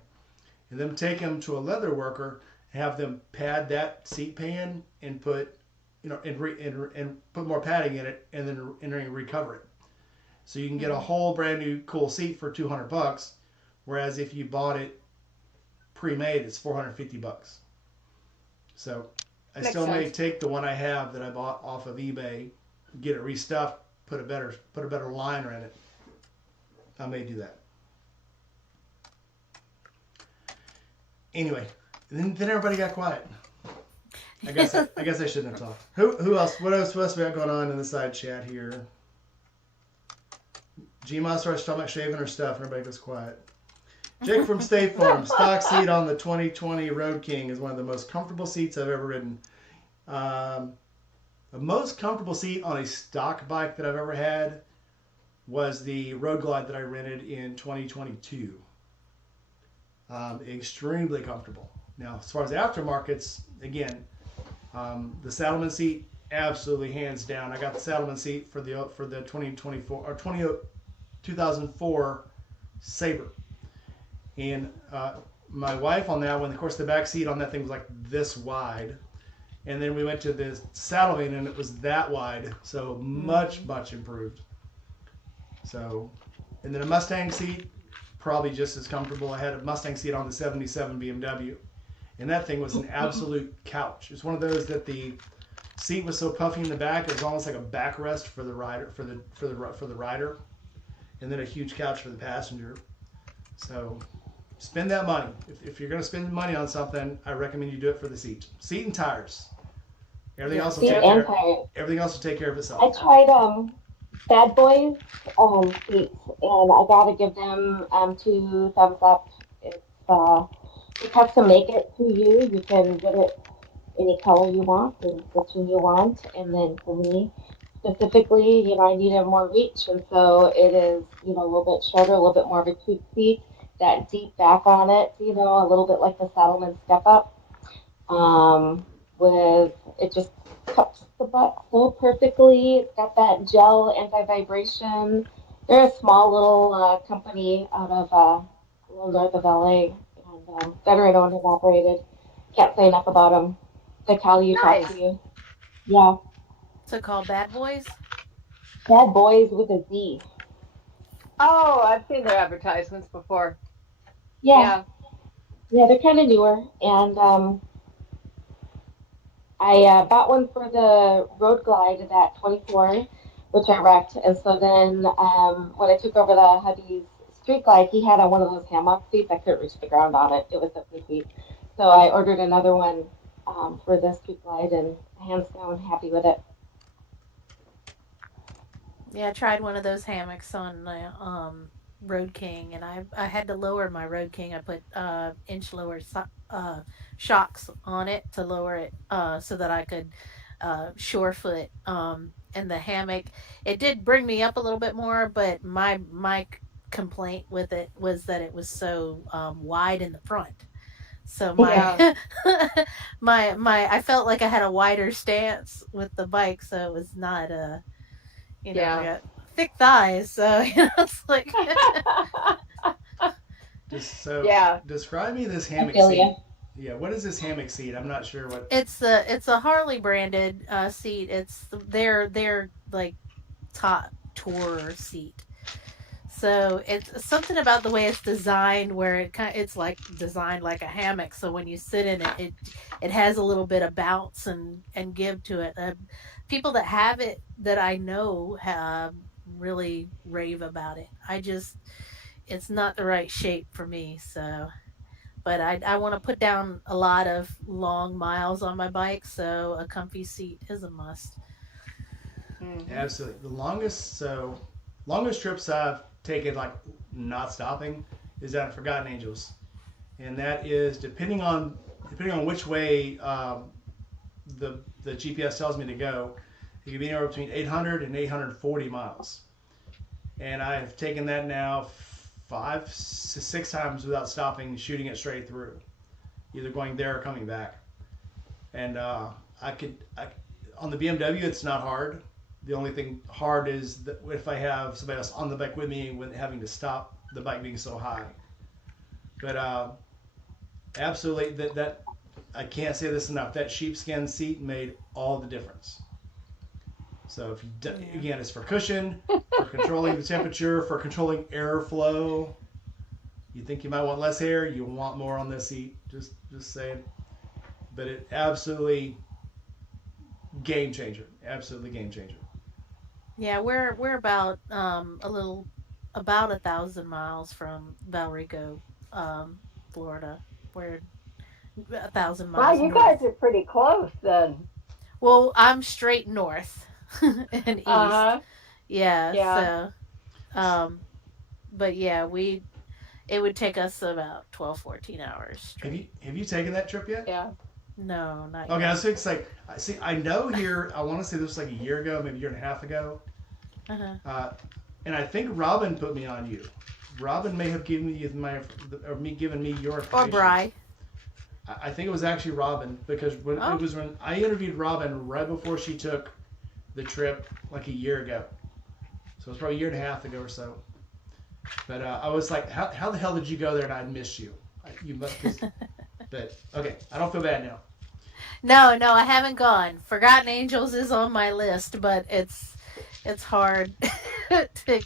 And then take them to a leather worker and have them pad that seat pan and put, and put more padding in it and then recover it. So you can get a whole brand new cool seat for $200, whereas if you bought it pre-made, it's $450. So I still may take the one I have that I bought off of eBay, get it restuffed, put a better liner in it. I may do that. Anyway, then everybody got quiet. I guess I shouldn't have talked. Who else? What else we got going on in the side chat here? G-Ma starts talking about shaving her stuff, and everybody goes quiet. Jake from State Farm, stock seat on the 2020 Road King is one of the most comfortable seats I've ever ridden. The most comfortable seat on a stock bike that I've ever had was the Road Glide that I rented in 2022. Extremely comfortable. Now, as far as aftermarkets, again, the Saddleman seat, absolutely hands down. I got the Saddleman seat for the 2024 or 2004 Sabre, and my wife on that one, of course, the back seat on that thing was like this wide, And then we went to the saddle van, and it was that wide, so much improved. So, and then a Mustang seat, probably just as comfortable. I had a Mustang seat on the '77 BMW, and that thing was an absolute couch. It's one of those that the seat was so puffy in the back, it was almost like a backrest for the rider, for the rider, and then a huge couch for the passenger. So, spend that money. If you're going to spend money on something, I recommend you do it for the seat and tires. Everything else will Seat take and care. tires. Everything else will take care of itself. I tried Bad Boys seats, and I gotta give them 2 thumbs up. It's they custom make it to you. You can get it any color you want and which one you want. And then for me specifically, I needed more reach, and so it is a little bit shorter, a little bit more of a coupe seat. That deep back on it, a little bit like the Saddleman Step Up. With it just cups the butt so perfectly. It's got that gel anti-vibration. They're a small little company out of a little north of LA, and veteran owned and operated. Can't say enough about them. They call you, talk Nice. to you. Yeah, So called Bad Boys. Bad Boys with a Z. Oh, I've seen their advertisements before. Yeah, Yeah. yeah, they're kind of newer, and I bought one for the Road Glide, that 24, which I wrecked. And so then when I took over the hubby's Street Glide, he had on one of those hammock seats. I couldn't reach the ground on it. It was so creepy. So I ordered another one for the Street Glide, and hands down, happy with it. Yeah, I tried one of those hammocks on the Road King, and I had to lower my Road King. I put inch lower shocks on it to lower it so that I could shorefoot. And the hammock, it did bring me up a little bit more, but my complaint with it was that it was so wide in the front. So Yeah. my I felt like I had a wider stance with the bike, so it was not I Yeah. got thick thighs, so it's like Just so Yeah. describe me this I hammock feel seat. you. Yeah, what is this hammock seat? I'm not sure what. it's a Harley branded seat. It's their like top tour seat. So it's something about the way it's designed, where it's like designed like a hammock. So when you sit in it, it has a little bit of bounce and give to it. People that have it that I know have really rave about it. It's not the right shape for me. So, but I want to put down a lot of long miles on my bike, so a comfy seat is a must. Hmm. Absolutely. Longest trips I've taken, like not stopping, is down at Forgotten Angels, and that is depending on which way the GPS tells me to go. It can be anywhere between 800 and 840 miles, and I've taken that now 5 to 6 times without stopping, shooting it straight through, either going there or coming back. And I on the BMW, it's not hard. The only thing hard is that if I have somebody else on the bike with me, when having to stop the bike being so high. But absolutely, that I can't say this enough. That sheepskin seat made all the difference. So if you again, it's for cushion, for controlling the temperature, for controlling airflow. You think you might want less air, you want more on this seat. Just saying. But it absolutely game changer. Absolutely game changer. Yeah, we're about about 1,000 miles from Valrico, Florida. We're 1,000 Wow, miles you guys north. are pretty close then. Well, I'm straight north and Uh east. huh. Yeah, Yeah. so um, but yeah, we it would take us about 12, 14 hours straight. Have you taken that trip yet? Yeah. No, not Okay, I yet. was it's like I see. I know here. I want to say this was like a year ago, maybe a year and a half ago, Uh-huh. and I think Robin put me on you. Robin may have given you given me your Or information. Bry. I think it was actually Robin because Oh, when I interviewed Robin right before she took the trip like a year ago, so it was probably a year and a half ago or so. But I was like, how the hell did you go there and I missed you? You must. But okay, I don't feel bad now. No, no, I haven't gone. Forgotten Angels is on my list, but it's hard to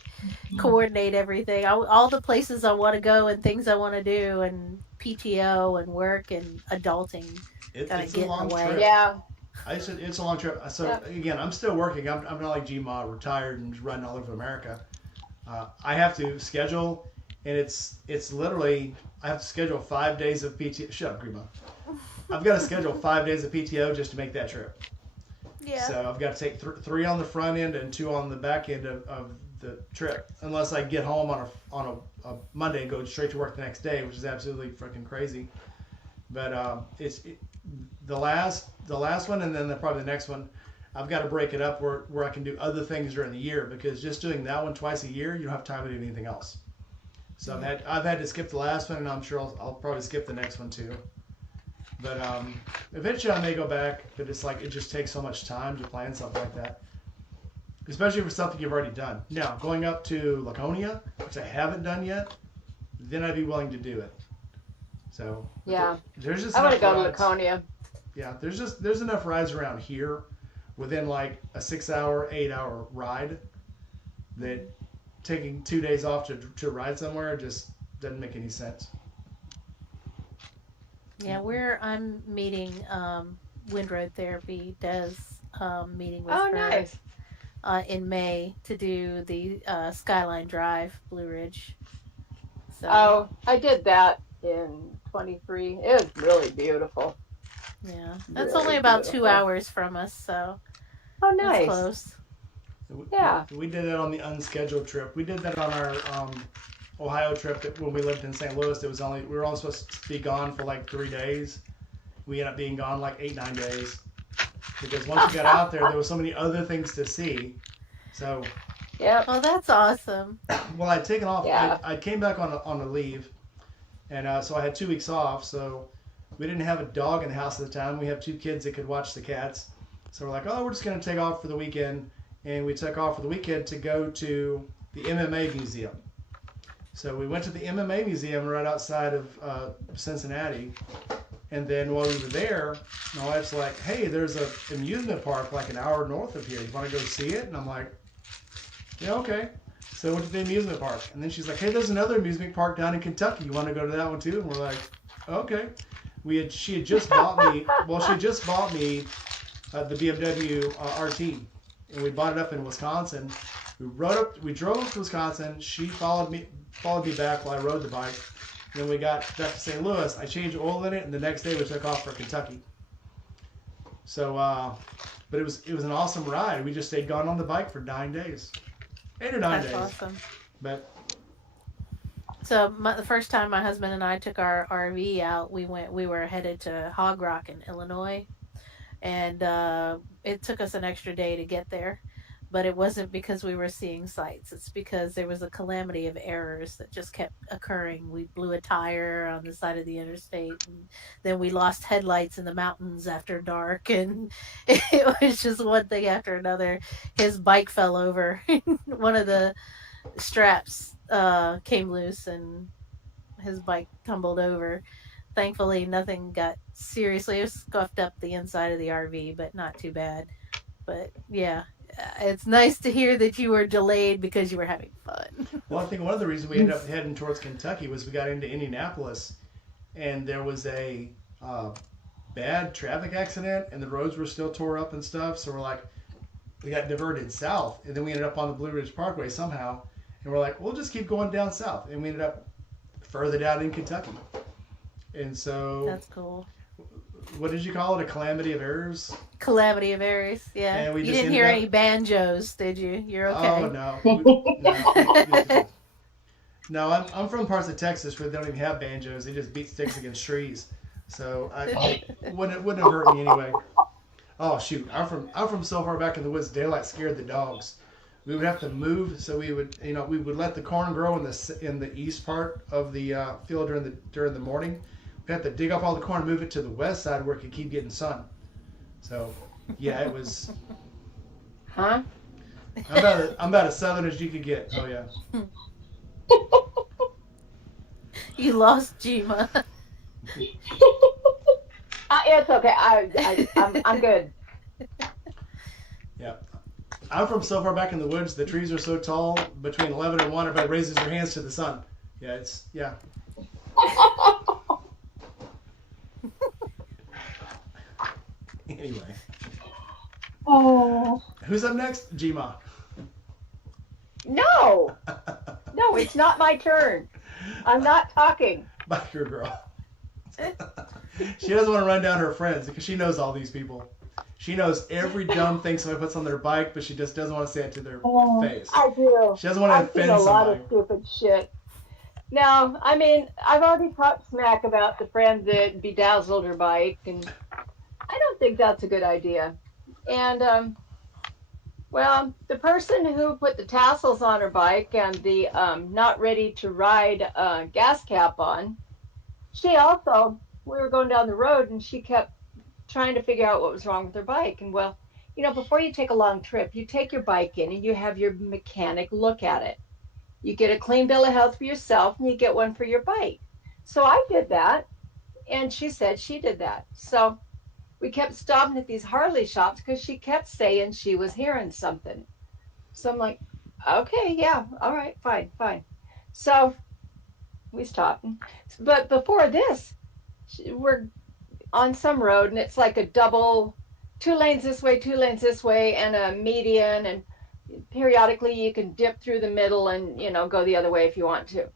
coordinate everything. All the places I want to go and things I want to do and PTO and work and adulting kind of It's a get in the long way. trip. Yeah. I said it's a long trip. So Yep. again, I'm still working. I'm not like GMA, retired and just running all over America. I have to schedule, and it's literally I have to schedule 5 days of PTO. Shut up, Grima. I've got to schedule 5 days of PTO just to make that trip. Yeah. So I've got to take three on the front end and two on the back end of the trip, unless I get home on a Monday and go straight to work the next day, which is absolutely freaking crazy. But the last one, and then probably the next one. I've got to break it up where I can do other things during the year, because just doing that one twice a year, you don't have time to do anything else. So I've had to skip the last one, and I'm sure I'll probably skip the next one too. But eventually I may go back, but it's like it just takes so much time to plan something like that, especially for something you've already done. Now going up to Laconia, which I haven't done yet, then I'd be willing to do it. So Yeah. there's just I want to enough go to rides. Laconia. Yeah, there's enough rides around here within like a 6 hour, 8 hour ride that taking 2 days off to ride somewhere just doesn't make any sense. Yeah, I'm meeting Wind Road Therapy does meeting with Oh, her nice. in May to do the Skyline Drive Blue Ridge. So Oh, I did that in 23. It was really beautiful. yeah, that's Really only about two beautiful. hours from us, so Oh, that's nice. close. Yeah. We did that on the unscheduled trip. We did that on our Ohio trip that when we lived in St. Louis. It was only we were only supposed to be gone for like 3 days. We ended up being gone like 8, 9 days because once we got out there were so many other things to see. So, Yep. Oh, that's awesome. well, I'd taken off. Yeah. I came back on a leave, and so I had 2 weeks off. So we didn't have a dog in the house at the time. We have two kids that could watch the cats. So we're like, oh, we're just gonna take off for the weekend, and we took off for the weekend to go to the MMA museum. So we went to the MMA museum right outside of Cincinnati, and then while we were there, my wife's like, "Hey, there's a amusement park like an hour north of here. You want to go see it?" And I'm like, "Yeah, okay." So we went to the amusement park, and then she's like, "Hey, there's another amusement park down in Kentucky. You want to go to that one too?" And we're like, "Okay." She had just bought me. Well, she had just bought me the BMW RT, and we bought it up in Wisconsin. We drove up to Wisconsin. She followed me back while I rode the bike. Then we got back to St. Louis. I changed oil in it, and the next day we took off for Kentucky. So, but it was an awesome ride. We just stayed gone on the bike for 9 days, 8 or 9 That's days. awesome. But So the first time my husband and I took our RV out, we were headed to Hog Rock in Illinois, and it took us an extra day to get there. But it wasn't because we were seeing sights. It's because there was a calamity of errors that just kept occurring. We blew a tire on the side of the interstate, and then we lost headlights in the mountains after dark, and it was just one thing after another. His bike fell over. One of the straps came loose, and his bike tumbled over. Thankfully, nothing got seriously. It scuffed up the inside of the RV, but not too bad. But yeah, it's nice to hear that you were delayed because you were having fun. well, I think one of the reasons we ended up heading towards Kentucky was we got into Indianapolis, and there was a bad traffic accident, and the roads were still tore up and stuff. So we're like, we got diverted south, and then we ended up on the Blue Ridge Parkway somehow, and we're like, we'll just keep going down south, and we ended up further down in Kentucky. And so, That's cool. what did you call it? A calamity of errors? Calamity of errors. Yeah. And we You just didn't hear ended up- any banjos, did you? You're okay. Oh no. No, I'm from parts of Texas where they don't even have banjos. They just beat sticks against trees. So I wouldn't have hurt me anyway. Oh shoot, I'm from so far back in the woods. Daylight scared the dogs. We would have to move, so we would let the corn grow in the east part of the field during the morning. We had to dig up all the corn and move it to the west side where it could keep getting sun. So yeah, it was. Huh? I'm about as southern as you could get. Oh yeah. You lost Jima. it's okay. I'm good. Yeah. I'm from so far back in the woods, the trees are so tall, between 11 and 1, everybody raises their hands to the sun. Yeah, yeah. Anyway. Oh. Who's up next? Gma. No, no, it's not my turn. I'm not talking. Biker girl. She doesn't want to run down her friends because she knows all these people. She knows every dumb thing somebody puts on their bike, but she just doesn't want to say it to their face. I do. She doesn't want to I've seen offend a lot somebody. of stupid shit. No, I mean, I've already talked smack about the friend that bedazzled her bike, and I don't think that's a good idea. And, well, the person who put the tassels on her bike and the not ready to ride gas cap on, she also, we were going down the road and she kept trying to figure out what was wrong with her bike. And well, before you take a long trip, you take your bike in and you have your mechanic look at it. You get a clean bill of health for yourself and you get one for your bike. So I did that, and she said she did that. So we kept stopping at these Harley shops because she kept saying she was hearing something. So I'm like, okay, yeah, all right, fine, fine. So we stopped. But before this, we're on some road and it's like a double, 2 lanes this way, 2 lanes this way, and a median. And periodically you can dip through the middle and, go the other way if you want to.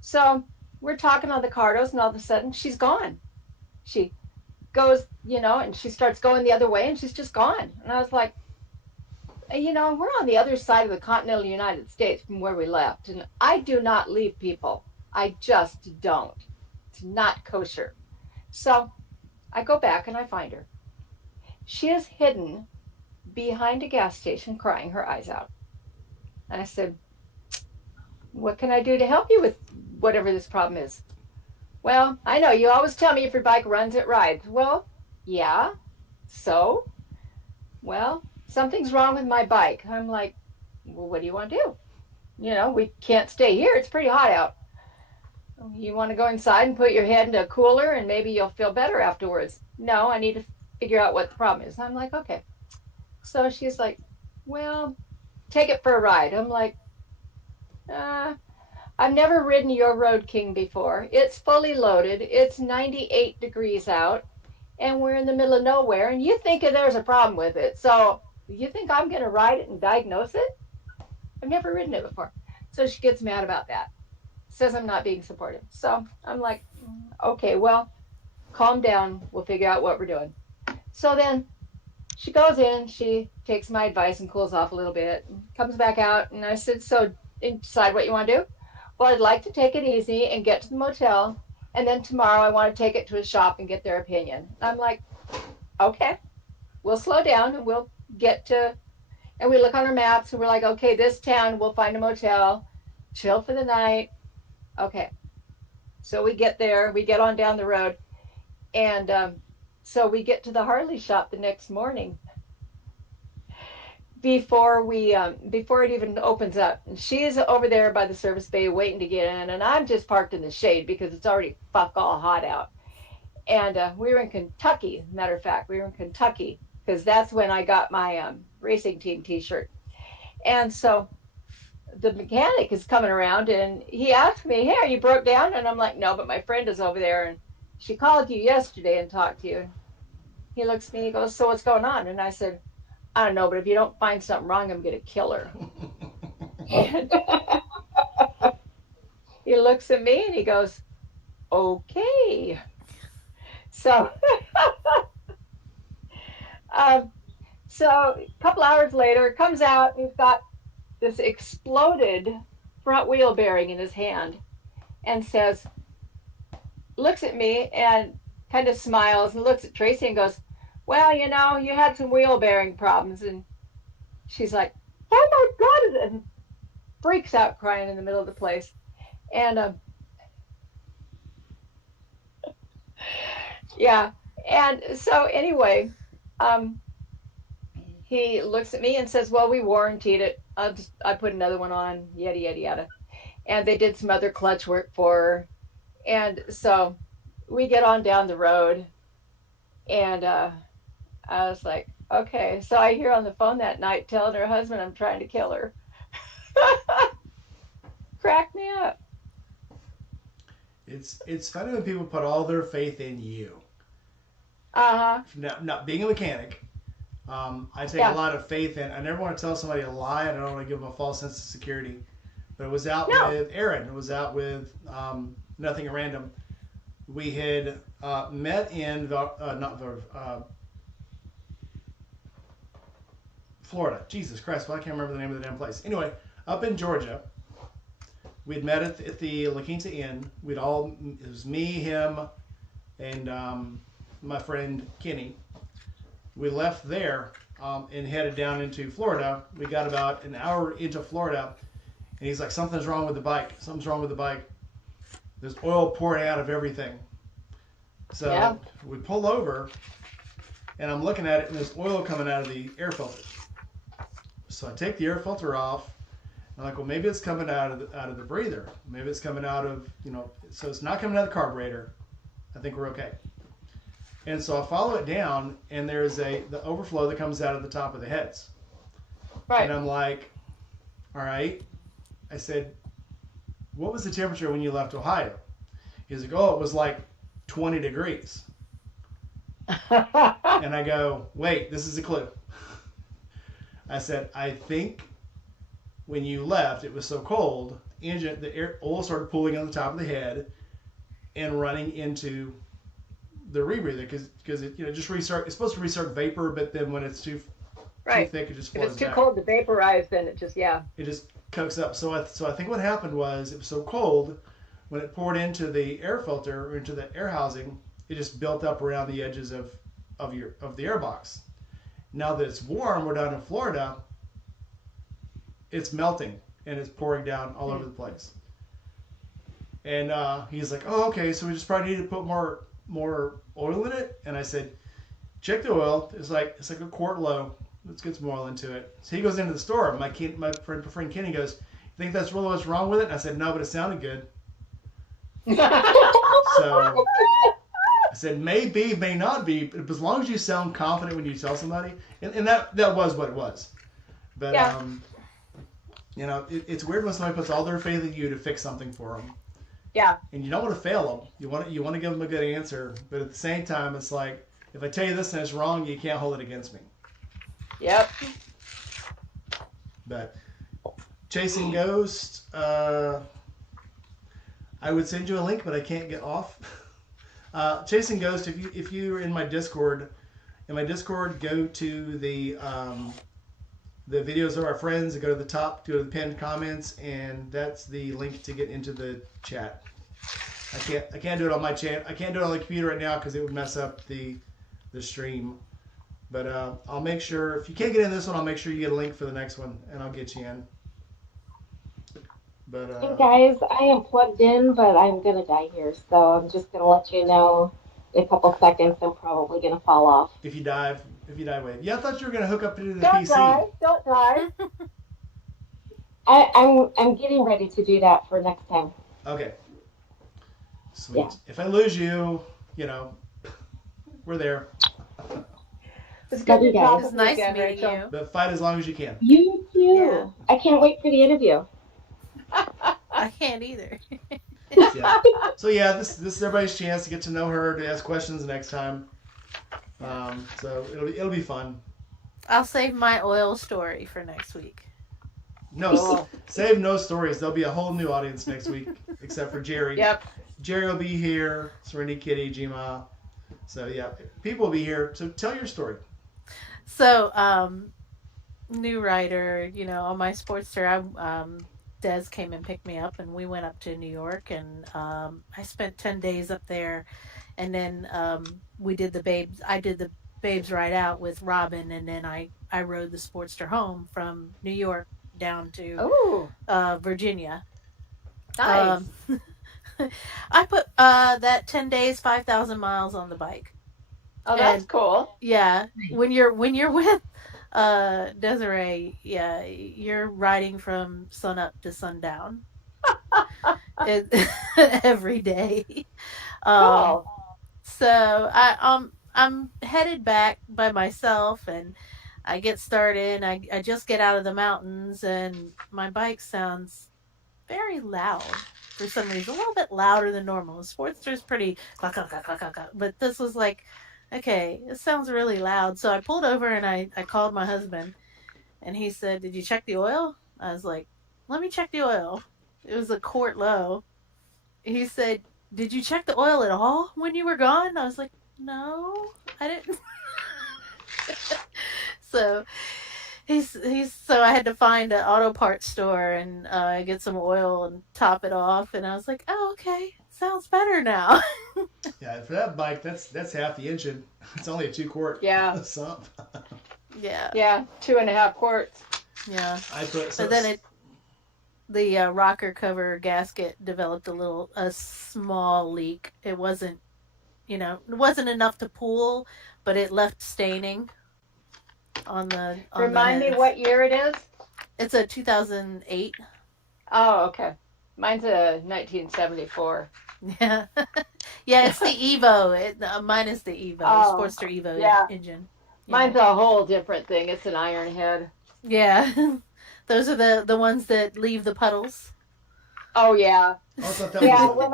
So we're talking on the Cardos, and all of a sudden she's gone. She goes, and she starts going the other way and she's just gone. And I was like, we're on the other side of the continental United States from where we left. And I do not leave people. I just don't. It's not kosher. So I go back and I find her. She is hidden behind a gas station crying her eyes out. And I said, what can I do to help you with whatever this problem is? Well, I know you always tell me if your bike runs, it rides. Well, yeah. So, well, something's wrong with my bike. I'm like, well, what do you want to do? We can't stay here. It's pretty hot out. You want to go inside and put your head in a cooler and maybe you'll feel better afterwards. No, I need to figure out what the problem is. And I'm like, okay. So she's like, well, take it for a ride. I'm like, I've never ridden your Road King before. It's fully loaded. It's 98 degrees out, and we're in the middle of nowhere, and you think there's a problem with it. So you think I'm going to ride it and diagnose it? I've never ridden it before. So she gets mad about that. Says I'm not being supportive. So I'm like, okay, well, calm down. We'll figure out what we're doing. So then she goes in, she takes my advice and cools off a little bit, and comes back out, and I said, so decide what you want to do? Well, I'd like to take it easy and get to the motel, and then tomorrow I want to take it to a shop and get their opinion. I'm like, okay, we'll slow down and we'll get to, and we look on our maps and we're like, okay, this town, we'll find a motel, chill for the night. Okay. So we get there, we get on down the road, and so we get to the Harley shop the next morning before it even opens up. And she's over there by the service bay waiting to get in, and I'm just parked in the shade because it's already fuck all hot out. And we were in Kentucky, matter of fact, we were in Kentucky because that's when I got my racing team t-shirt. And so the mechanic is coming around and he asked me, hey, are you broke down? And I'm like, no, but my friend is over there and she called you yesterday and talked to you. He looks at me, he goes, so what's going on? And I said, I don't know, but if you don't find something wrong, I'm going to kill her. And he looks at me and he goes, okay. So, so a couple hours later, it comes out, he's got this exploded front wheel bearing in his hand and says, looks at me and kind of smiles and looks at Tracy and goes, well, you had some wheel bearing problems. And she's like, oh my God, and freaks out crying in the middle of the place. And yeah. And so anyway, he looks at me and says, well, we warrantied it. I put another one on, yada, yada, yada. And they did some other clutch work for her. And so we get on down the road And I was like, okay. So I hear on the phone that night telling her husband I'm trying to kill her. Crack me up. It's funny when people put all their faith in you. Uh huh. Not being a mechanic, I take a Yeah. lot of faith in. I never want to tell somebody a lie, and I don't want to give them a false sense of security. But it was out No. with Aaron. It was out with Nothing at Random. We had met in not Florida. Jesus Christ, well, I can't remember the name of the damn place. Anyway, up in Georgia, we'd met at the La Quinta Inn. It was me, him, and my friend Kenny. We left there and headed down into Florida. We got about an hour into Florida, and he's like, "Something's wrong with the bike. Something's wrong with the bike. There's oil pouring out of everything." Yeah. So we pull over, and I'm looking at it, and there's oil coming out of the air filter. So I take the air filter off. I'm like, well, maybe it's coming out of the breather. Maybe it's coming out of, so it's not coming out of the carburetor. I think we're okay. And so I follow it down, and there's the overflow that comes out of the top of the heads. And Right. I'm like, all right. I said, what was the temperature when you left Ohio? He's like, oh, it was like 20 degrees. And I go, wait, this is a clue. I said, I think when you left, it was so cold, the oil started pooling on the top of the head and running into the rebreather because it just restart. It's supposed to restart vapor, but then when it's too Right. thick, it just If it's flows too back. cold to vaporize, then it just, yeah. It just cokes up. So I think what happened was it was so cold when it poured into the air filter or into the air housing, it just built up around the edges of the air box. Now that it's warm, we're down in Florida, it's melting and it's pouring down all over the place. And he's like, "Oh, okay. So we just probably need to put more oil in it." And I said, "Check the oil. It's like a quart low. Let's get some oil into it." So he goes into the store. My friend Kenny goes, "You think that's really what's wrong with it?" And I said, "No, but it sounded good." So I said, "Maybe, may not be, but as long as you sound confident when you tell somebody," and that was what it was. But Yeah. it's weird when somebody puts all their faith in you to fix something for them. Yeah. And you don't want to fail them. You want to give them a good answer, but at the same time, it's like if I tell you this and it's wrong, you can't hold it against me. Yep. But chasing ghosts, I would send you a link, but I can't get off. Chasing ghosts, if you're in my Discord, go to the videos of our friends and go to the top, go to the pinned comments, and that's the link to get into the chat. I can't do it on my chat. I can't do it on the computer right now because it would mess up the stream. But I'll make sure if you can't get in this one, I'll make sure you get a link for the next one, and I'll get you in. But Hey guys, I am plugged in, but I'm gonna die here, so I'm just gonna let you know in a couple seconds I'm probably gonna fall off. if you dive, wave. Yeah, I thought you were gonna hook up to the Don't PC. die. Don't die. I'm getting ready to do that for next time. Okay, sweet. Yeah. If I lose you, we're there. It's Love good you to guys. talk It's with you nice again, meeting Rachel. you. But fight as long as you can. You too. Yeah. I can't wait for the interview. I can't either. Yeah. So yeah, this is everybody's chance to get to know her, to ask questions next time. So it'll be fun. I'll save my oil story for next week. No, Cool. save no stories. There'll be a whole new audience next week, except for Jerry. Yep. Jerry will be here. Serenity Kitty, Gma. So yeah, people will be here. So tell your story. So, new writer, on my Sportster, Des came and picked me up, and we went up to New York, and I spent 10 days up there, and then I did the Babes Ride Out with Robin, and then I rode the Sportster home from New York down to Oh, Virginia. nice. Um, I put that 10 days, 5,000 miles on the bike. Oh, that's And cool. yeah, when you're with Desiree, yeah, you're riding from sun up to sundown it, every day. Um, Cool. so I'm headed back by myself, and I get started. I just get out of the mountains, and my bike sounds very loud for some reason, a little bit louder than normal. Sportster's pretty clack, clack, clack, clack, clack, clack, but this was like, okay, it sounds really loud. So I pulled over and I called my husband, and he said, "Did you check the oil?" I was like, "Let me check the oil." It was a quart low. He said, "Did you check the oil at all when you were gone?" I was like, "No, I didn't." So he's so I had to find an auto parts store and get some oil and top it off, and I was like, "Oh, okay, sounds better now." Yeah, for that bike, that's half the engine. It's only a 2 quart Yeah. sump. Yeah, Yeah. 2.5 quarts. yeah. I put But then the rocker cover gasket developed a small leak. It wasn't, it wasn't enough to pool, but it left staining on the Remind me heads. what year it is? It's a 2008. Oh, okay. Mine's a 1974. Yeah. Yeah, it's the Evo. Mine is the Evo, Oh, Sportster Evo yeah. engine. Yeah. Mine's a whole different thing. It's an iron head. Yeah. Those are the ones that leave the puddles. Oh yeah. I thought that Yeah. was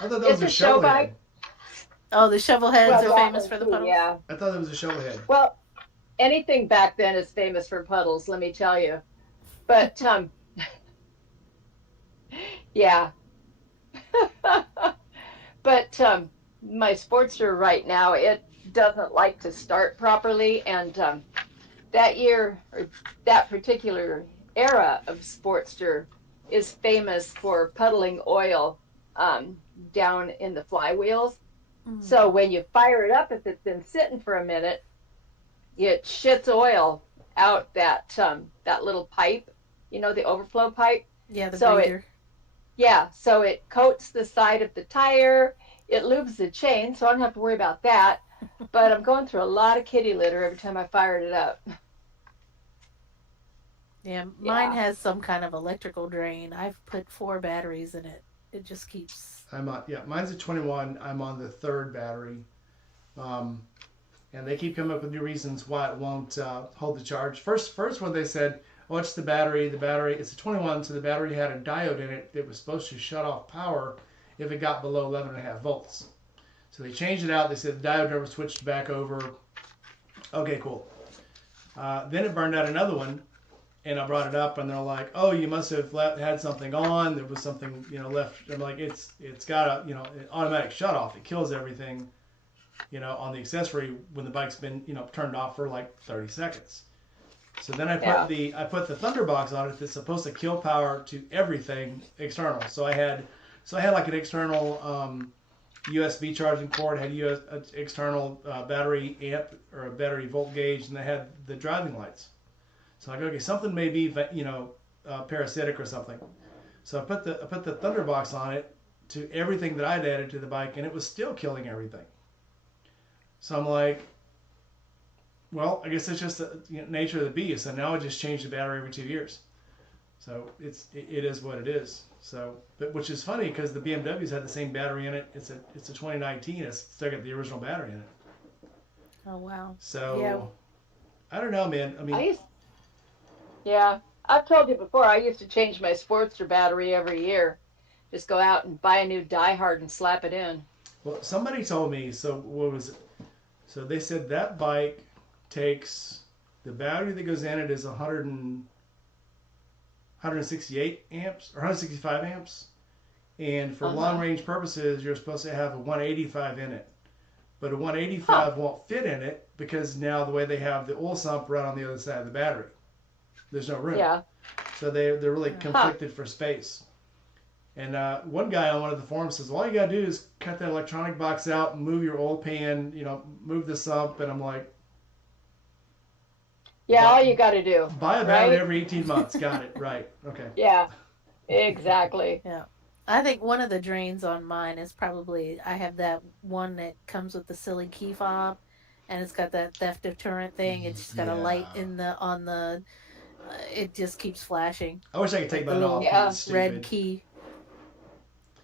I thought that was It's a a show shovel bike. head. Oh, the shovel heads Well, are that famous one for the too. puddles. Yeah. I thought that was a shovel head. Well, anything back then is famous for puddles. Let me tell you. But yeah. But my Sportster right now, it doesn't like to start properly, and that year, or that particular era of Sportster is famous for puddling oil um, down in the flywheels. Mm. So when you fire it up, if it's been sitting for a minute, it shits oil out that little pipe, the overflow pipe. Yeah, the So breather. so it coats the side of the tire. It lubes the chain, so I don't have to worry about that. But I'm going through a lot of kitty litter every time I fired it up. Yeah, mine Yeah. has some kind of electrical drain. I've put 4 batteries in it. It just keeps. Mine's a 21. I'm on the third battery. Um, and they keep coming up with new reasons why it won't hold the charge. First when they said, "Oh, it's the battery. The battery. It's a 21, so the battery had a diode in it that was supposed to shut off power if it got below 11.5 volts." So they changed it out. They said the diode never switched back over. Okay, cool. Then it burned out another one, and I brought it up, and they're like, "Oh, you must have had something on. There was something left." I'm like, "It's got a an automatic shut off. It kills everything." On the accessory when the bike's been, turned off for like 30 seconds. So then Yeah. I put the Thunderbox on it that's supposed to kill power to everything external. So I had like an external USB charging port, had external battery amp or a battery volt gauge, and they had the driving lights. So I go, okay, something may be parasitic or something. So I put the Thunderbox on it to everything that I'd added to the bike, and it was still killing everything. So I'm like, well, I guess it's just the nature of the beast. And now I just change the battery every 2 years. So it is what it is. So, but which is funny because the BMWs had the same battery in it. It's a 2019. It's still got the original battery in it. Oh wow. So Yeah. I don't know, man. I mean, Yeah. I've told you before, I used to change my Sportster battery every year. Just go out and buy a new die hard and slap it in. well, somebody told me. So what was it? So they said that bike takes the battery that goes in it is 168 amps or 165 amps, and for long Uh-huh. range purposes, you're supposed to have a 185 in it. But a Huh. 185 won't fit in it because now the way they have the oil sump right on the other side of the battery, there's no room. Yeah. So they're really Huh. conflicted for space. And one guy on one of the forums says, all you gotta do is cut that electronic box out, move your oil pan, move the sump. And I'm like, Yeah, all buy, you got to do, buy a battery right? every 18 months. Got it. Right. Okay. Yeah, exactly. Yeah. I think one of the drains on mine is probably I have that one that comes with the silly key fob, and it's got that theft deterrent thing. It's just got a light Yeah. in the on the. It just keeps flashing I wish I could take like the mine off little because Yeah. it's red stupid. key.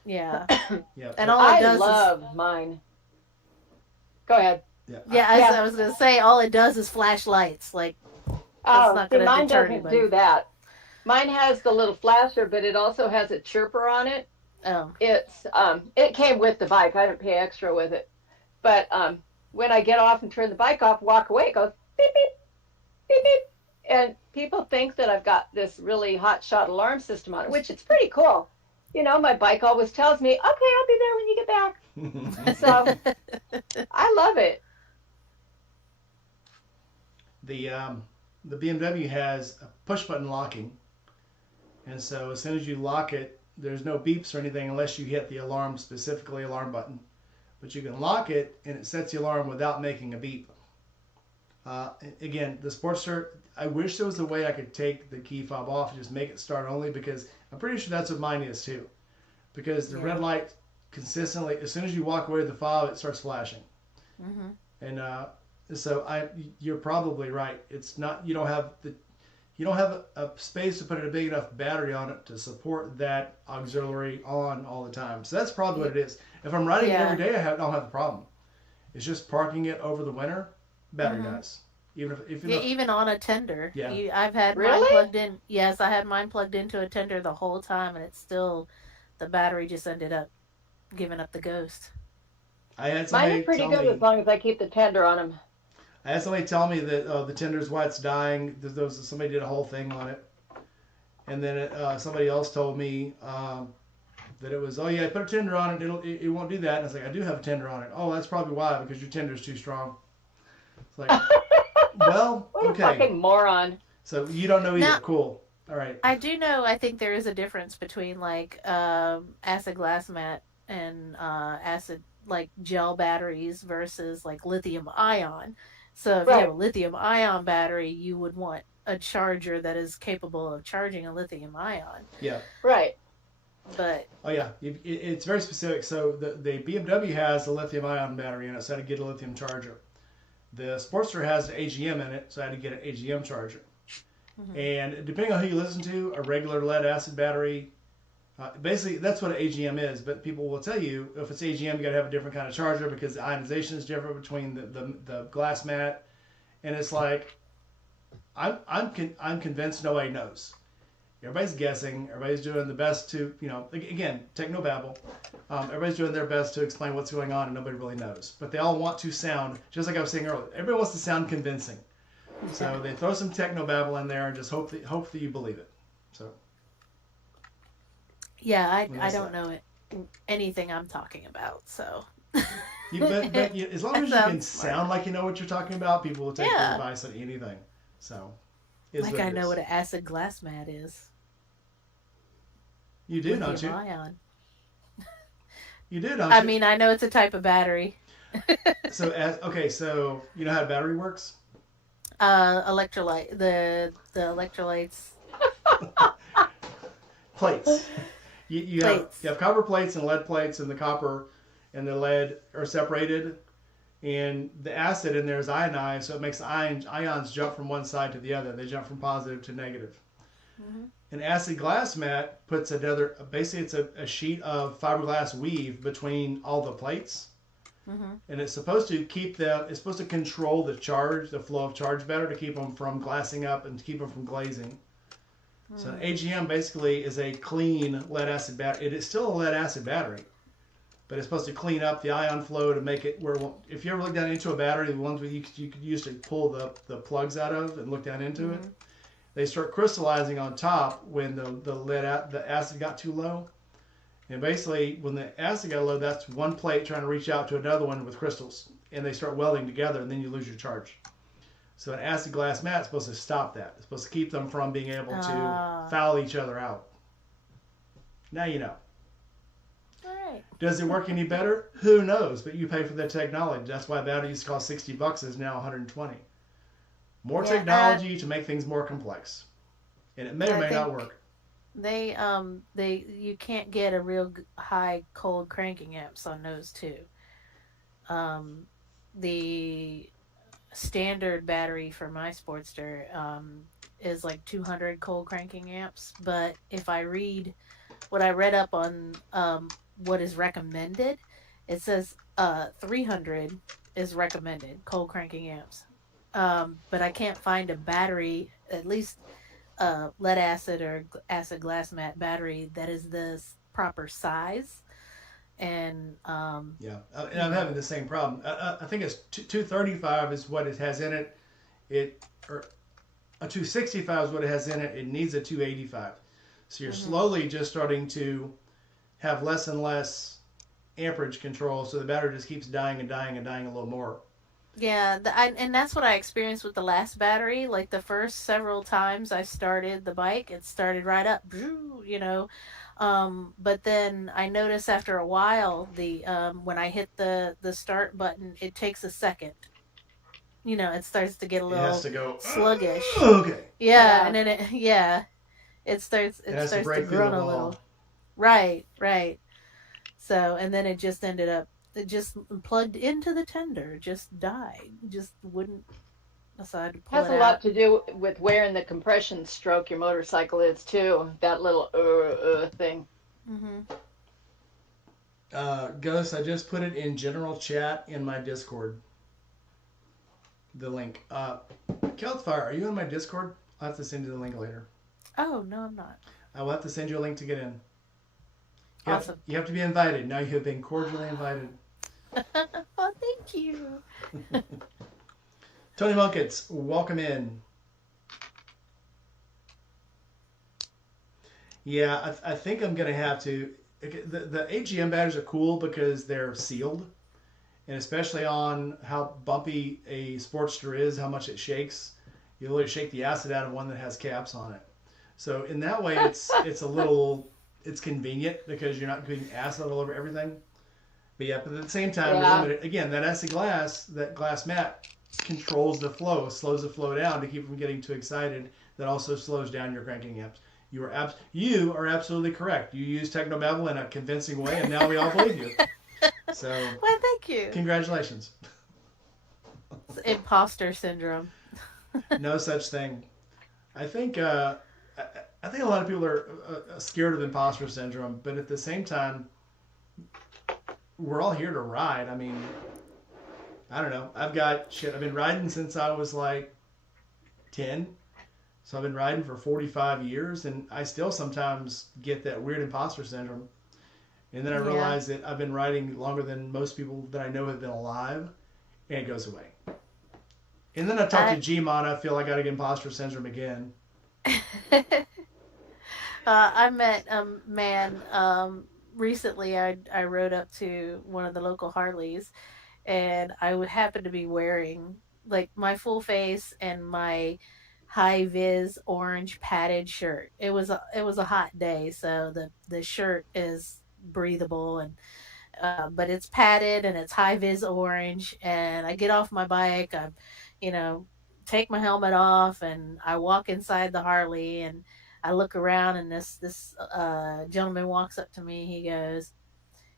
Yeah, Yeah. and But all it I does is love mine. Go ahead. Yeah. Yeah, Yeah. I was gonna say all it does is flash lights. Like that's Oh, not see, gonna mine deter doesn't anybody. do that. Mine has the little flasher, but it also has a chirper on it. Oh, It came with the bike. I didn't pay extra with it. But when I get off and turn the bike off, walk away, it goes beep beep beep beep. And people think that I've got this really hot shot alarm system on it, which it's pretty cool. My bike always tells me, "Okay, I'll be there when you get back." So I love it. the the BMW has a push button locking, and so as soon as you lock it, there's no beeps or anything unless you hit the alarm, specifically alarm button. But you can lock it and it sets the alarm without making a beep. Again, the Sportster, I wish there was a way I could take the key fob off and just make it start only, because I'm pretty sure that's what mine is too. Because the red yeah. light consistently, as soon as you walk away with the fob, it starts flashing. Hmm. And you're probably right. It's not, you don't have a space to put a big enough battery on it to support that auxiliary on all the time. So that's probably what it is. If I'm riding it every Yeah. day, don't have a problem. It's just parking it over the winter, battery Hmm. dies. If you Yeah, know, even on a tender. yeah. I've had mine Really? plugged in. Yes, I had mine plugged into a tender the whole time, and it's still the battery just ended up giving up the ghost. I had Mine are somebody pretty tell good as me, long as I keep the tender on them. that the tender's why it's dying. Somebody did a whole thing on it, and then somebody else told me that it was, oh yeah, I put a tender on it, it won't do that. And I was like, I do have a tender on it. Oh, that's probably why, because your tender's too strong. It's like, well, What a okay. fucking moron. So you don't know either. Now, Cool. All right. I do know. I think there is a difference between like acid glass mat and acid like gel batteries versus like lithium ion. So if you have Right. a lithium ion battery, you would want a charger that is capable of charging a lithium ion. Yeah. Right. But Oh yeah. It's very specific. So the BMW has a lithium ion battery in it, so I had to get a lithium charger. The Sportster has an AGM in it, so I had to get an AGM charger. mhm. And depending on who you listen to, a regular lead acid battery, basically that's what an AGM is. But people will tell you if it's AGM, you got to have a different kind of charger because the ionization is different between the glass mat. And it's like I'm convinced nobody knows. Everybody's guessing. Everybody's doing the best to, again, technobabble. Everybody's doing their best to explain what's going on, and nobody really knows. But they all want to sound, just like I was saying earlier, everybody wants to sound convincing. So they throw some technobabble in there and just hope that you believe it. So Yeah, I that's don't that. know anything I'm talking about. So As long it as you can sounds smart. sound like you know what you're talking about, people will take your Yeah, advice on anything. So is like what I it know is. what an acid glass mat is. You do, don't Lithium you? ion. You do, don't I you? mean, I know it's a type of battery. Okay, so you know how a battery works? Electrolyte. The electrolytes Plates. You have plates. copper plates and lead plates, and the copper and the lead are separated, and the acid in there is ionized, so it makes the ions jump from one side to the other. They jump from positive to negative. Hmm. An acid glass mat puts another, basically it's a sheet of fiberglass weave between all the plates, Hmm. and it's supposed to it's supposed to control the flow of charge better, to keep them from glassing up and to keep them from glazing. So an Mm. AGM basically is a clean lead acid battery. It is still a lead acid battery, but it's supposed to clean up the ion flow to make it where, if you ever look down into a battery, the ones you could use to pull the plugs out of and look down into it, Hmm. they start crystallizing on top when the acid got too low. And basically, when the acid got low, that's one plate trying to reach out to another one with crystals, and they start welding together, and then you lose your charge. So an acid glass mat is supposed to stop that. It's supposed to keep them from being able to Ah, foul each other out. Now you know. all right. Does it work any better? Who knows? But you pay for the technology. That's why battery used to cost $60 is now 120. More Yeah, technology to make things more complex, and it may or I may not think work. they you can't get a real high cold cranking amps on those too. Um, the standard battery for my Sportster is like 200 cold cranking amps, but if I read what I read up on what is recommended, it says 300. is recommended, cold cranking amps. But I can't find a battery, at least lead acid or acid glass mat battery that is the proper size. And Yeah, and you I'm having know, the same problem. I think it's 235 is what it has in it. It or a 265 is what it has in it. It needs a 285. So you're hmm slowly just starting to have less and less amperage control. So the battery just keeps dying and dying and dying a little more. yeah, and that's what I experienced with the last battery. Like the first several times I started the bike, it started right up, you know. But then I noticed after a while, the when I hit the start button, it takes a second. You know, it starts to get a It has little to go. sluggish. Okay. Yeah, Yeah. and then yeah, It it has to starts to break through the grunt a wall. little. Right, right. So, and then it just ended up, it just plugged into the tender, just died, just wouldn't decide to pull Has it a lot out. to do with where in the compression stroke your motorcycle is too. That little thing. hmm Ghost, I just put it in general chat in my Discord. The link. Keltfire, are you in my Discord? I'll have to send you the link later. Oh, no, I'm not. I will have to send you a link to get in. Awesome. You have to be invited. Now you have been cordially invited. Oh, thank you. Tony Munkets, welcome in. Yeah, I think I'm gonna have to. The AGM batteries are cool because they're sealed, and especially on how bumpy a Sportster is, how much it shakes. You literally shake the acid out of one that has caps on it. So in that way, it's a little it's convenient because you're not getting acid all over everything. But yeah, but at the same time, you're Yeah. limited. Again, that acid glass, that glass mat, controls the flow, slows the flow down to keep from getting too excited. That also slows down your cranking amps. You are absolutely correct. You used technobabble in a convincing way, and now we all believe you. So, Well, thank you. congratulations. It's imposter syndrome. No such thing. I think I, I think a lot of people are scared of imposter syndrome, but at the same time, we're all here to ride. I mean, I don't know. I've got shit. I've been riding since I was like 10. So I've been riding for 45 years, and I still sometimes get that weird imposter syndrome. And then I Yeah. realize that I've been riding longer than most people that I know have been alive, and it goes away. And then I talk to I Gmon, I feel like I got imposter syndrome again. I met a man recently. I rode up to one of the local Harleys, and I would happen to be wearing like my full face and my high vis orange padded shirt. It was a hot day, so the shirt is breathable, and but it's padded and it's high vis orange. And I get off my bike, I, you know, take my helmet off, and I walk inside the Harley, and I look around, and this gentleman walks up to me.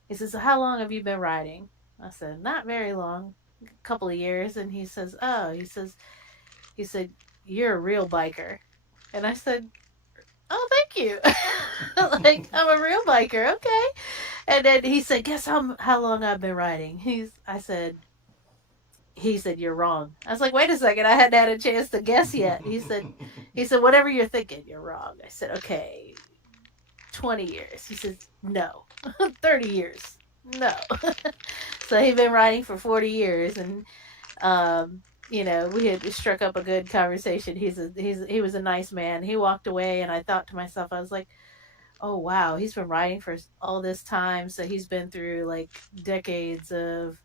He says, "How long have you been riding?" I said, "Not very long, a couple of years." And he says, "Oh," he said, "You're a real biker." And I said, "Oh, thank you." Like, I'm a real biker, okay. And then he said, "Guess how long I've been riding?" He said, "You're wrong." I was like, "Wait a second, I hadn't had a chance to guess yet." He said, "Whatever you're thinking, you're wrong." I said, "Okay, 20 years." He says, "No." 30 years. No. So he'd been riding for 40 years, and you know, we had struck up a good conversation. He was a nice man. He walked away, and I thought to myself, I was like, "Oh wow, he's been riding for all this time, so he's been through like decades of,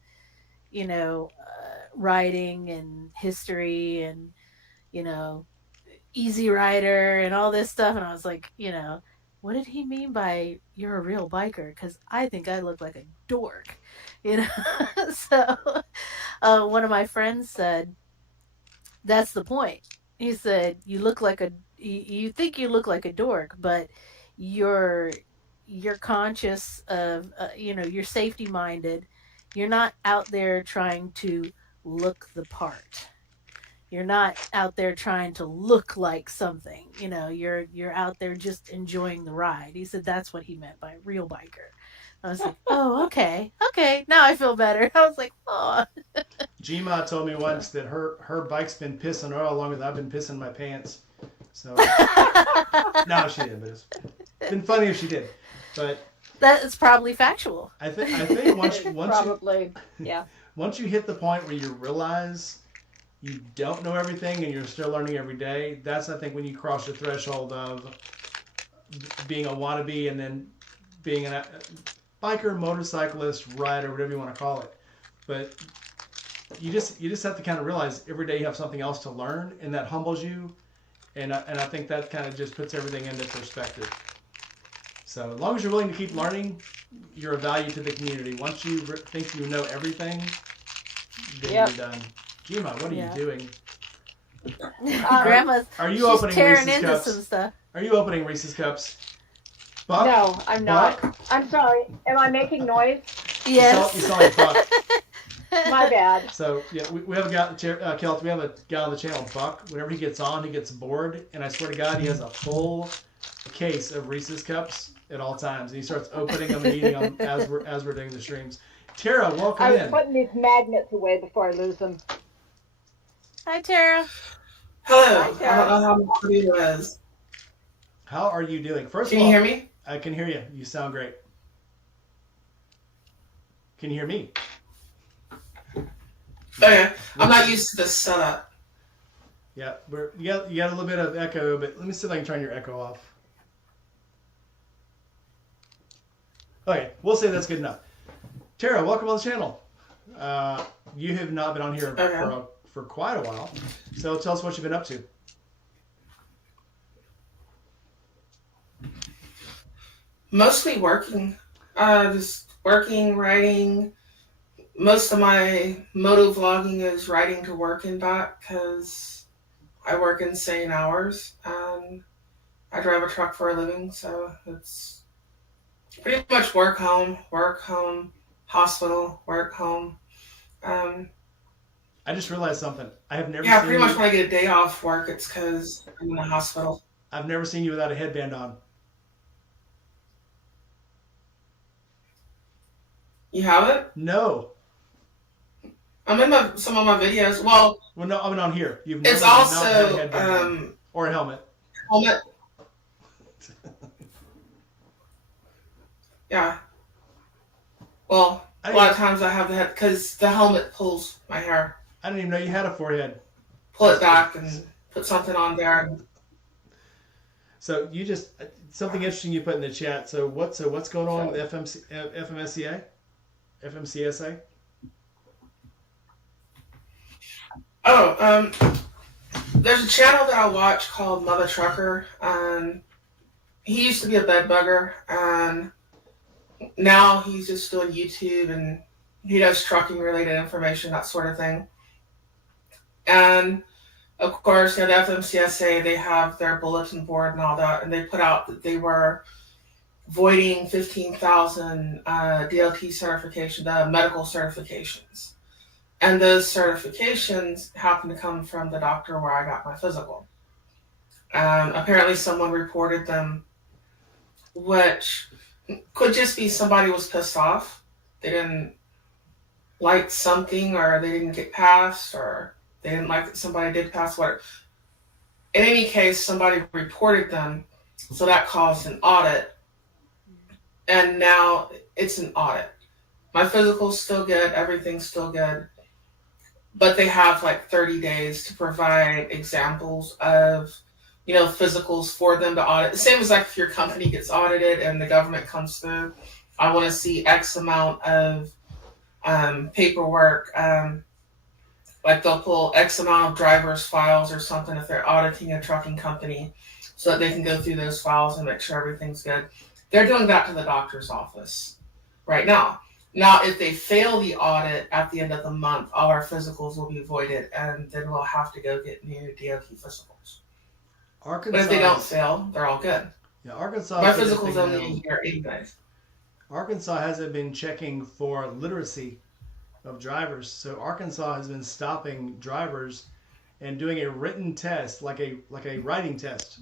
you know, riding and history, and you know, easy rider and all this stuff." And I was like, you know, what did he mean by "you're a real biker"? Because I think I look like a dork, you know. So one of my friends said, "That's the point." He said, "You look like you think you look like a dork, but you're you're conscious of, you know, you're safety minded. You're not out there trying to look the part. You're not out there trying to look like something. You know, you're out there just enjoying the ride." He said that's what he meant by real biker. I was like, "Oh, okay, okay. Now I feel better." I was like, "Oh." Gma told me once that her bike's been pissing oil longer than I've been pissing my pants. So no, she didn't. But it's been funny if she did. But That is probably factual. I think once Probably, yeah. once you hit the point where you realize you don't know everything and you're still learning every day, that's I think when you cross your threshold of being a wannabe and then being a biker, motorcyclist, rider, whatever you want to call it. But you just have to kind of realize every day you have something else to learn, and that humbles you, and I think that kind of just puts everything into perspective. So as long as you're willing to keep learning, you're a value to the community. Once you think you know everything, then you're done. Gima, what are you doing? Grandma's Are you opening tearing Reese's into cups? some stuff. Are you opening Reese's cups? Buck? No, I'm not. Buck? I'm sorry. Am I making noise? Yes. You sound like Buck. My bad. So yeah, we have a guy, Kelt, we have a guy on the channel, Buck. Whenever he gets on, he gets bored, and I swear to God, he has a full case of Reese's cups at all times, and he starts opening them and eating them as we're doing the streams. Tara, welcome I was in. putting these magnets away before I lose them. Hi, Tara. Hello. Hi, I Tara. don't know how my audio is. How are you doing? First Can of you all, hear me? I can hear you. You sound great. Can you hear me? Okay. I'm not used to this setup. Yeah, you got a little bit of echo, but let me see if I can turn your echo off. Okay, we'll say that's good enough. Tara, welcome on the channel. You have not been on here for quite a while, so tell us what you've been up to. Mostly working. Just working, writing. Most of my moto vlogging is riding to work and back because I work insane hours and I drive a truck for a living, so it's pretty much work, home, hospital, work, home. I just realized something. I have never Yeah, seen pretty you, much when I get a day off work, it's because I'm in the hospital. I've never seen you without a headband on. You haven't? No. I'm in some of my videos. Well, No, I mean on here. You've never it's not had a also headband on. Or a helmet. helmet. Yeah. Well, a lot of times I have the head because the helmet pulls my hair. I didn't even know you had a forehead. Pull it back and put something on there. So you just something interesting you put in the chat. So what's going on with FMSCA? FMCSA? Oh, there's a channel that I watch called Mother Trucker, and he used to be a bed bugger, and now he's just doing YouTube, and he does trucking related information, that sort of thing. And of course, the FMCSA, they have their bulletin board and all that, and they put out that they were voiding 15,000 DLT certification, medical certifications. And those certifications happen to come from the doctor where I got my physical. Apparently someone reported them, which could just be somebody was pissed off. They didn't like something, or they didn't get passed, or they didn't like that somebody did pass, whatever. In any case, somebody reported them, so that caused an audit. And now it's an audit. My physical's still good, everything's still good. But they have like 30 days to provide examples of, physicals for them to audit. The same as like if your company gets audited and the government comes through, I want to see X amount of paperwork. Like they'll pull X amount of driver's files or something if they're auditing a trucking company, so that they can go through those files and make sure everything's good. They're doing that to the doctor's office right now. Now, if they fail the audit at the end of the month, all our physicals will be voided, and then we'll have to go get new DOT physicals. Arkansas, but if they don't fail, they're all good. Yeah, Arkansas. My physical's only a year anyways. Arkansas hasn't been checking for literacy of drivers, so Arkansas has been stopping drivers and doing a written test, like a writing test,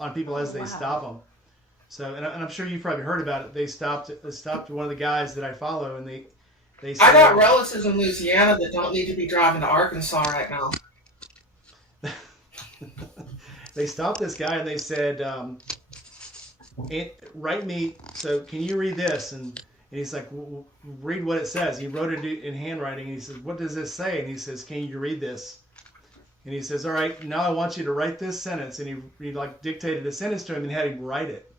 on people as they stop them. So, and I'm sure you've probably heard about it. They stopped one of the guys that I follow, and they They I got said relatives in Louisiana that don't need to be driving to Arkansas right now. they stopped this guy and they said, write me. So can you read this? And he's like, read what it says. He wrote it in handwriting. And he says, what does this say? And he says, can you read this? And he says, all right, now I want you to write this sentence. And he like dictated a sentence to him and had him write it.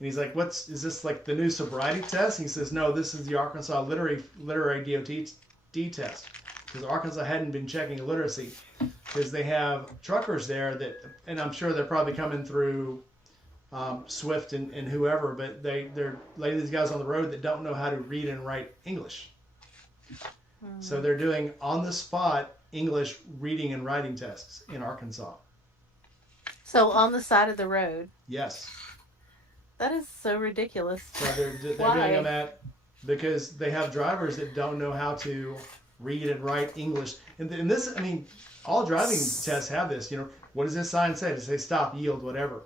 And he's like, is this like the new sobriety test? And he says, no, this is the Arkansas literary DOT test. Because Arkansas hadn't been checking literacy. Because they have truckers there that, and I'm sure they're probably coming through Swift and whoever, but they're letting these guys on the road that don't know how to read and write English. So they're doing on the spot English reading and writing tests in Arkansas. So on the side of the road. Yes. That is so ridiculous. So they're doing them at because they have drivers that don't know how to read and write English. And this, I mean, all driving tests have this. You know, what does this sign say? Does it say stop, yield, whatever?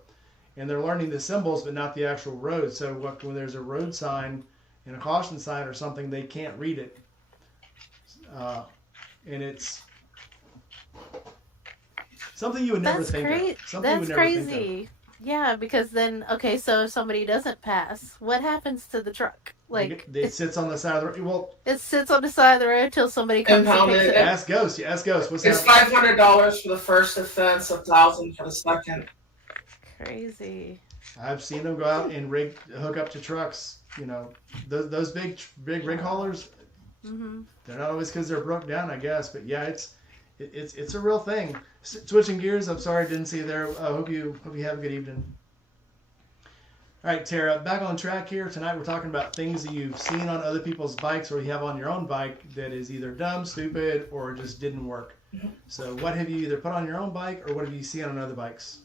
And they're learning the symbols, but not the actual road. So when there's a road sign and a caution sign or something, they can't read it. And it's something you would never think of. Something That's you would never crazy. think of. Yeah, because then, okay, so if somebody doesn't pass, what happens to the truck? Like it sits on the side of the road. Well, it sits on the side of the road till somebody comes and picks it up. Ask Ghost. What's It's $500 for the first offense, $1,000 for the second. Crazy. I've seen them go out and hook up to trucks. You know, those big rig haulers. Mm-hmm. They're not always because they're broke down, I guess. But yeah, it's a real thing. Switching gears. I'm sorry I didn't see you there. Hope you have a good evening. All right, Tara, back on track here. Tonight we're talking about things that you've seen on other people's bikes or you have on your own bike that is either dumb, stupid, or just didn't work. Mm-hmm. So what have you either put on your own bike or what have you seen on other bikes?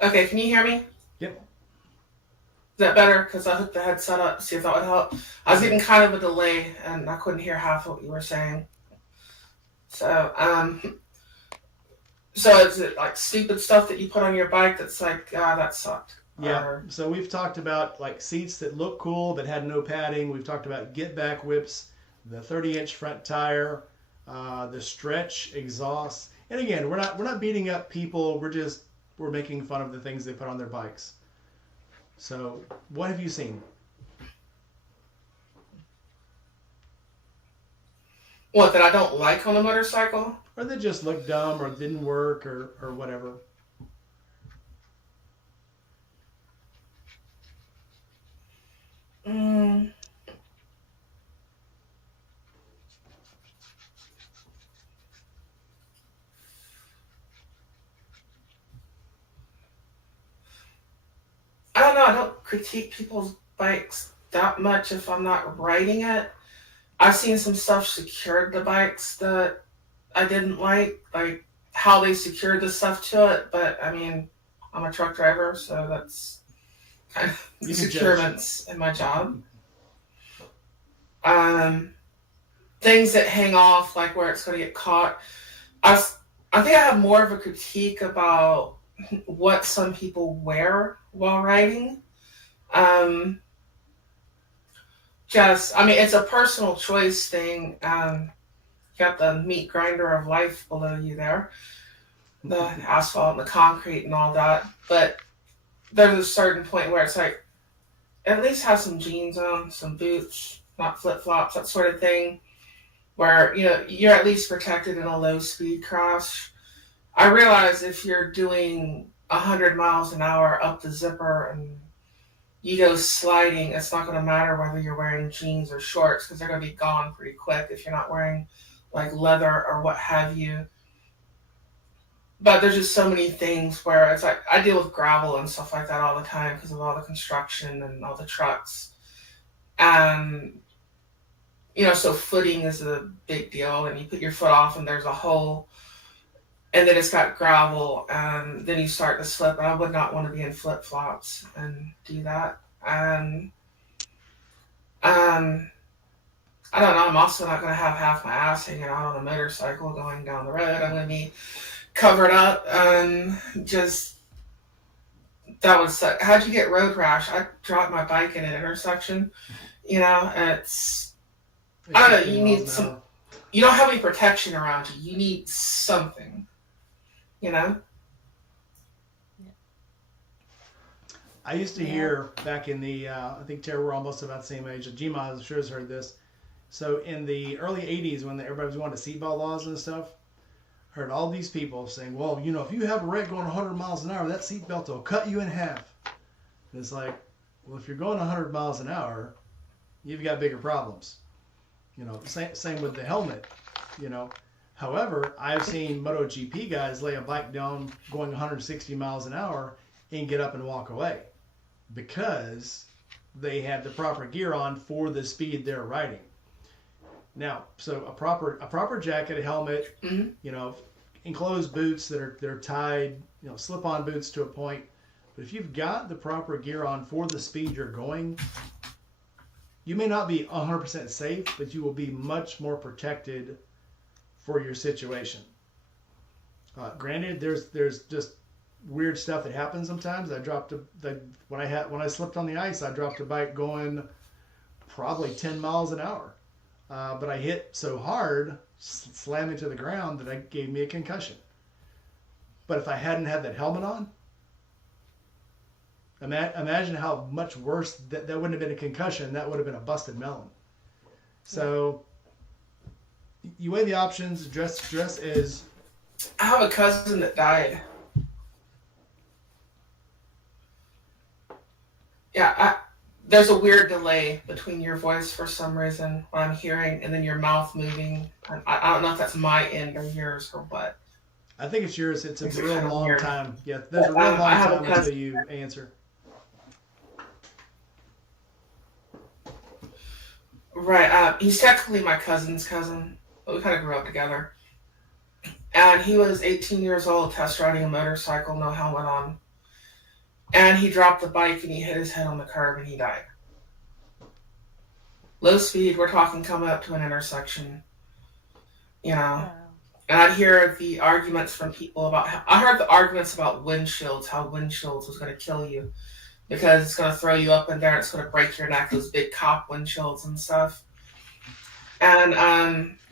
Okay, can you hear me? Yep. Is that better? Because I hooked the headset up to see if that would help. I was getting kind of a delay and I couldn't hear half of what you were saying. So is it like stupid stuff that you put on your bike that's like, that sucked? Yeah. Or... So we've talked about like seats that look cool but had no padding. We've talked about get back whips, the 30-inch front tire, the stretch exhaust. And again, we're not beating up people. We're making fun of the things they put on their bikes. So what have you seen? What, that I don't like on a motorcycle? Or that just look dumb or didn't work or whatever. I don't know. I don't critique people's bikes that much if I'm not riding it. I've seen some stuff secured the bikes that I didn't like how they secured the stuff to it. But I mean, I'm a truck driver, so that's kind of securements in my job. Things that hang off, like where it's going to get caught. I think I have more of a critique about what some people wear while riding. It's a personal choice thing. You got the meat grinder of life below you there, the asphalt and the concrete and all that. But there's a certain point where it's like, at least have some jeans on, some boots, not flip-flops, that sort of thing, where, you know, you're at least protected in a low-speed crash. I realize if you're doing 100 miles an hour up the zipper and you go sliding, it's not going to matter whether you're wearing jeans or shorts because they're going to be gone pretty quick if you're not wearing like leather or what have you. But there's just so many things where it's like I deal with gravel and stuff like that all the time because of all the construction and all the trucks. And, you know, so footing is a big deal. And you put your foot off and there's a hole. And then it's got gravel, and then you start to slip. And I would not want to be in flip-flops and do that. And I don't know. I'm also not going to have half my ass hanging out on a motorcycle going down the road. I'm going to be covered up and just that would suck. How'd you get road rash? I dropped my bike in an intersection. You know, it's, I don't know, 15 you miles need an some, hour. you don't have any protection around you. You need something, you know? I used to Yeah. hear back in the, I think, Tara, we're almost about the same age. Gma, I'm sure has heard this. So in the early 80s, when everybody was going to seatbelt laws and stuff, heard all these people saying, well, you know, if you have a wreck going 100 miles an hour, that seatbelt will cut you in half. And it's like, well, if you're going 100 miles an hour, you've got bigger problems. You know, same with the helmet, you know. However, I've seen MotoGP guys lay a bike down going 160 miles an hour and get up and walk away because they had the proper gear on for the speed they're riding. Now, so a proper jacket, a helmet, Mm-hmm. you know, enclosed boots that are tied, you know, slip-on boots to a point. But if you've got the proper gear on for the speed you're going, you may not be 100% safe, but you will be much more protected for your situation. Granted, there's just weird stuff that happens sometimes. When I slipped on the ice, I dropped a bike going probably 10 miles an hour. But I hit so hard, slamming to the ground, that it gave me a concussion. But if I hadn't had that helmet on, imagine how much worse that wouldn't have been a concussion. That would have been a busted melon. So you weigh the options. Dress is. I have a cousin that died. Yeah, there's a weird delay between your voice for some reason, what I'm hearing, and then your mouth moving. I don't know if that's my end or yours or what. I think it's yours. It's a It's real kinda long weird. time. Yeah, there's a real I long have a time until cousin- you answer. Right, he's technically my cousin's cousin, but we kind of grew up together. And he was 18 years old, test riding a motorcycle, no helmet on. And he dropped the bike and he hit his head on the curb and he died. Low speed, we're talking coming up to an intersection, you know. Wow. And I'd hear the arguments from people I heard the arguments about windshields, how windshields was going to kill you because it's going to throw you up in there and it's going to break your neck, those big cop windshields and stuff. And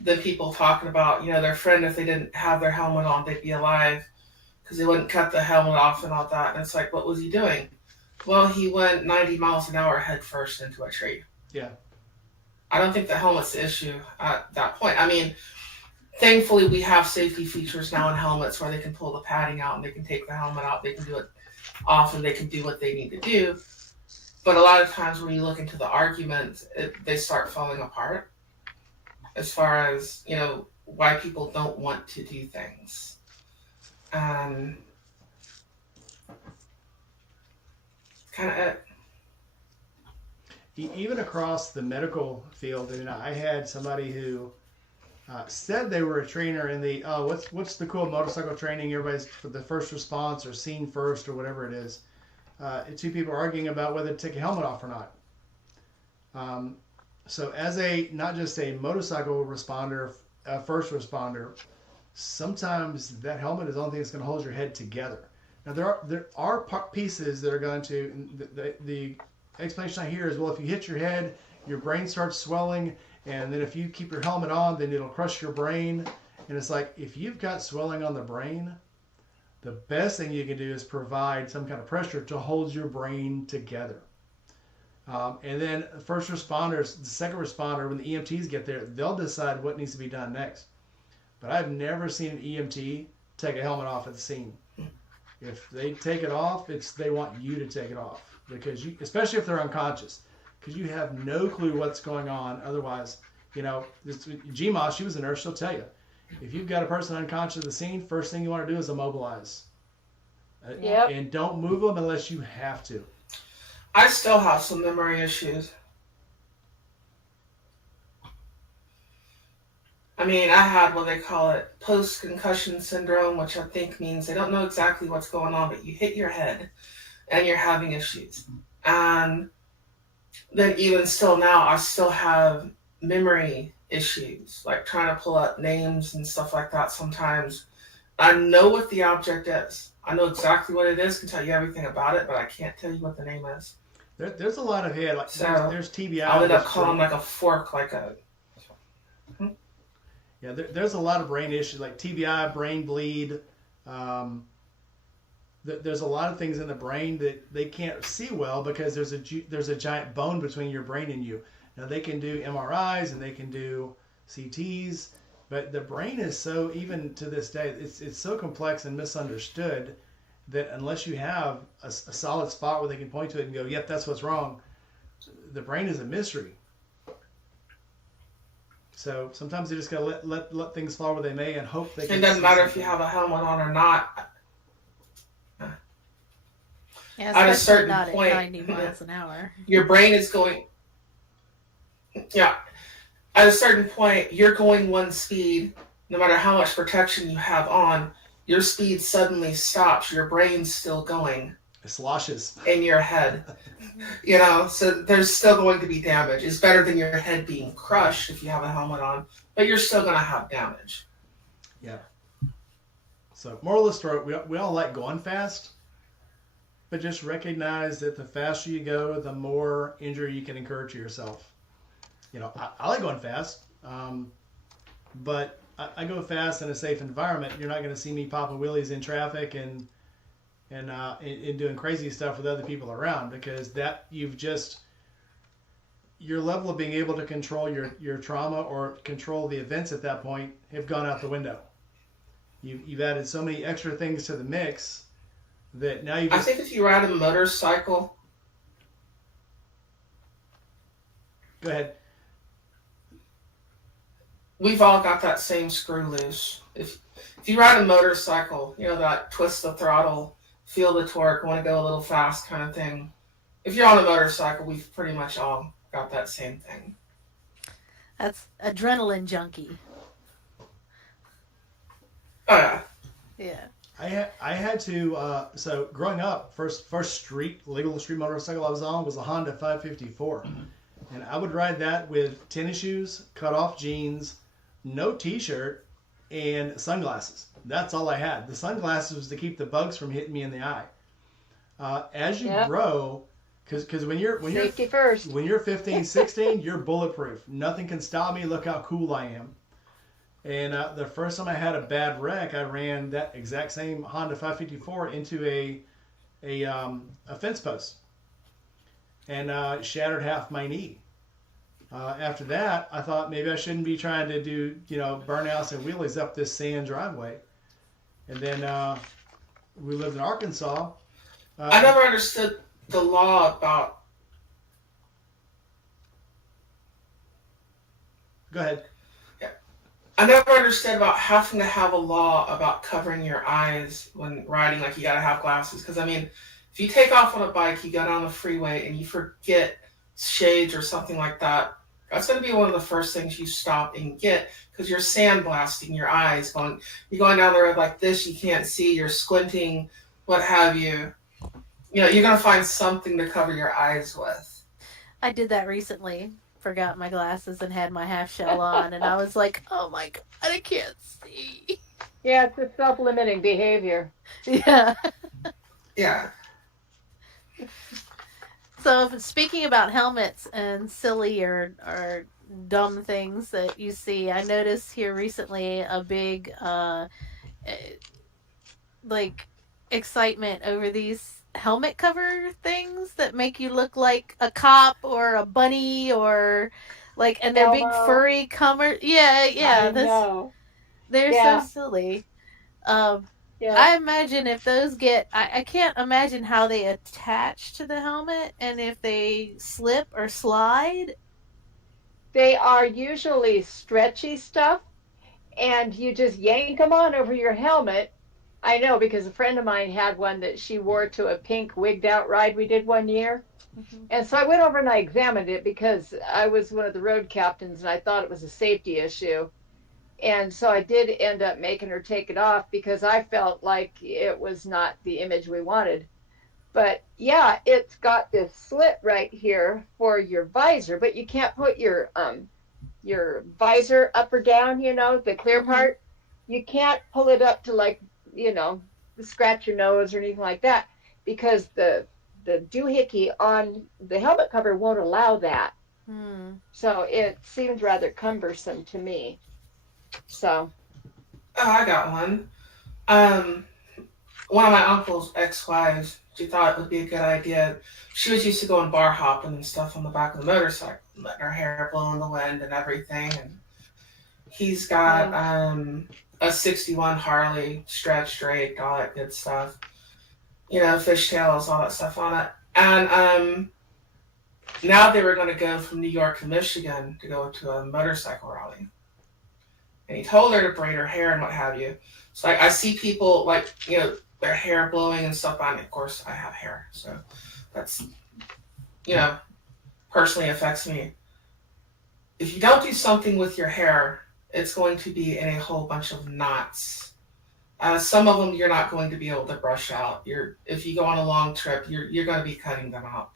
then people talking about, you know, their friend, if they didn't have their helmet on, they'd be alive because they wouldn't cut the helmet off and all that. And it's like, what was he doing? Well, he went 90 miles an hour head first into a tree. Yeah. I don't think the helmet's the issue at that point. I mean, thankfully, we have safety features now in helmets where they can pull the padding out and they can take the helmet out, they can do it off, and they can do what they need to do. But a lot of times when you look into the arguments, they start falling apart as far as, you know, why people don't want to do things. Kind of it. Even across the medical field, you know, I had somebody who said they were a trainer in the what's the cool motorcycle training? Everybody's for the first response or scene first or whatever it is. Two people arguing about whether to take a helmet off or not. So as not just a motorcycle responder, a first responder, sometimes that helmet is the only thing that's going to hold your head together. Now there are pieces that are going to the explanation I hear is, well, if you hit your head, your brain starts swelling, and then if you keep your helmet on, then it'll crush your brain. And it's like, if you've got swelling on the brain, the best thing you can do is provide some kind of pressure to hold your brain together. And then first responders, the second responder, when the EMTs get there, they'll decide what needs to be done next. But I've never seen an EMT take a helmet off at the scene. If they take it off, they want you to take it off, because especially if they're unconscious, because you have no clue what's going on. Otherwise, you know, GMA, she was a nurse, she'll tell you, if you've got a person unconscious at the scene, first thing you want to do is immobilize. Yep. And don't move them unless you have to. I still have some memory issues. I mean, I had what they call it post-concussion syndrome, which I think means they don't know exactly what's going on, but you hit your head and you're having issues. And then even still now, I still have memory issues, like trying to pull up names and stuff like that sometimes. I know what the object is. I know exactly what it is, can tell you everything about it, but I can't tell you what the name is. There's a lot of head. Like So there's TBI. I'll end up There's calling brain, like a fork, like a. yeah, there's a lot of brain issues like TBI, brain bleed. Um, there's a lot of things in the brain that they can't see well because there's a giant bone between your brain and you. Now they can do MRIs and they can do CTs, but the brain is so, even to this day, it's so complex and misunderstood that unless you have a solid spot where they can point to it and go, yep, that's what's wrong, the brain is a mystery. So sometimes you just gotta let things fall where they may and hope they can. It doesn't see matter if something. you have a helmet on or not. Yeah, At a especially certain not point, at 90 miles an hour. your brain is going. Yeah, at a certain point, you're going one speed. No matter how much protection you have on, your speed suddenly stops. Your brain's still going It sloshes. in your head. So there's still going to be damage. It's better than your head being crushed if you have a helmet on, but you're still going to have damage. Yeah. So moral of the story: we all like going fast, but just recognize that the faster you go, the more injury you can incur to yourself. I like going fast, but I go fast in a safe environment. You're not going to see me popping wheelies in traffic and doing crazy stuff with other people around, because that your level of being able to control your trauma or control the events at that point have gone out the window. You've added so many extra things to the mix that now you I just think if you ride a motorcycle, go ahead. we've all got that same screw loose. If you ride a motorcycle, that twist the throttle, feel the torque, want to go a little fast kind of thing. If you're on a motorcycle, we've pretty much all got that same thing. That's adrenaline junkie. Oh yeah. Yeah. I had to so growing up, first legal street motorcycle I was on was a Honda 554, and I would ride that with tennis shoes, cut off jeans, no t-shirt, and sunglasses. That's all I had. The sunglasses was to keep the bugs from hitting me in the eye. As you Yep. grow, because Safety first. when you're 15, 16, you're bulletproof. Nothing can stop me. Look how cool I am. And the first time I had a bad wreck, I ran that exact same Honda 554 into a fence post and shattered half my knee. After that, I thought maybe I shouldn't be trying to do burnouts and wheelies up this sand driveway. And then we lived in Arkansas. I never understood the law about. Go ahead. I never understood about having to have a law about covering your eyes when riding. Like you gotta have glasses, because if you take off on a bike, you go down the freeway and you forget shades or something like that. That's going to be one of the first things you stop and get, because you're sandblasting your eyes. You're going down the road like this, you can't see, you're squinting, what have you. You're going to find something to cover your eyes with. I did that recently. Forgot my glasses and had my half shell on, and I was like, oh my God, I can't see. Yeah, it's a self-limiting behavior. Yeah. Yeah. So speaking about helmets and silly or dumb things that you see, I noticed here recently a big excitement over these helmet cover things that make you look like a cop or a bunny or and they're big Elmo. furry cover. I know. They're Yeah. so silly. Yeah. I imagine if those I can't imagine how they attach to the helmet and if they slip or slide. They are usually stretchy stuff, and you just yank them on over your helmet. I know, because a friend of mine had one that she wore to a pink wigged out ride we did one year. Mm-hmm. And so I went over and I examined it because I was one of the road captains and I thought it was a safety issue. And so I did end up making her take it off because I felt like it was not the image we wanted. But yeah, it's got this slit right here for your visor, but you can't put your visor up or down, the clear part. You can't pull it up to scratch your nose or anything like that, because the doohickey on the helmet cover won't allow that. Hmm. So it seems rather cumbersome to me. So Oh, I got one. Um, One of my uncle's ex-wives, she thought it would be a good idea. She was used to going bar hopping and stuff on the back of the motorcycle, letting her hair blow in the wind and everything. And he's got um, a '61 Harley, stretch draped, all that good stuff. You know, fishtails, all that stuff on it. And now they were going to go from New York to Michigan to go to a motorcycle rally. And he told her to braid her hair and what have you. So like I see people like, you know, their hair blowing and stuff on it. Of course I have hair, so that's, you know, personally affects me. If you don't do something with your hair, it's going to be in a whole bunch of knots. Some of them you're not going to be able to brush out. If you go on a long trip, you're going to be cutting them out,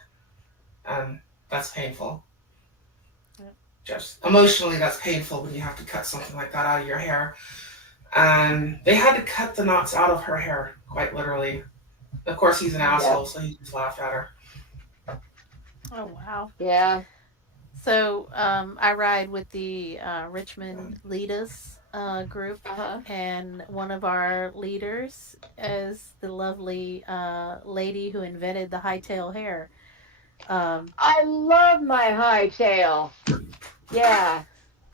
and that's painful. Yep. Just emotionally, that's painful when you have to cut something like that out of your hair. And they had to cut the knots out of her hair, quite literally. Of course, he's an asshole, so he just laughed at her. Oh wow. yeah. So I ride with the Richmond Leaders group, Uh-huh. and one of our leaders is the lovely lady who invented the hightail hair. Um, I love my high tail. Yeah.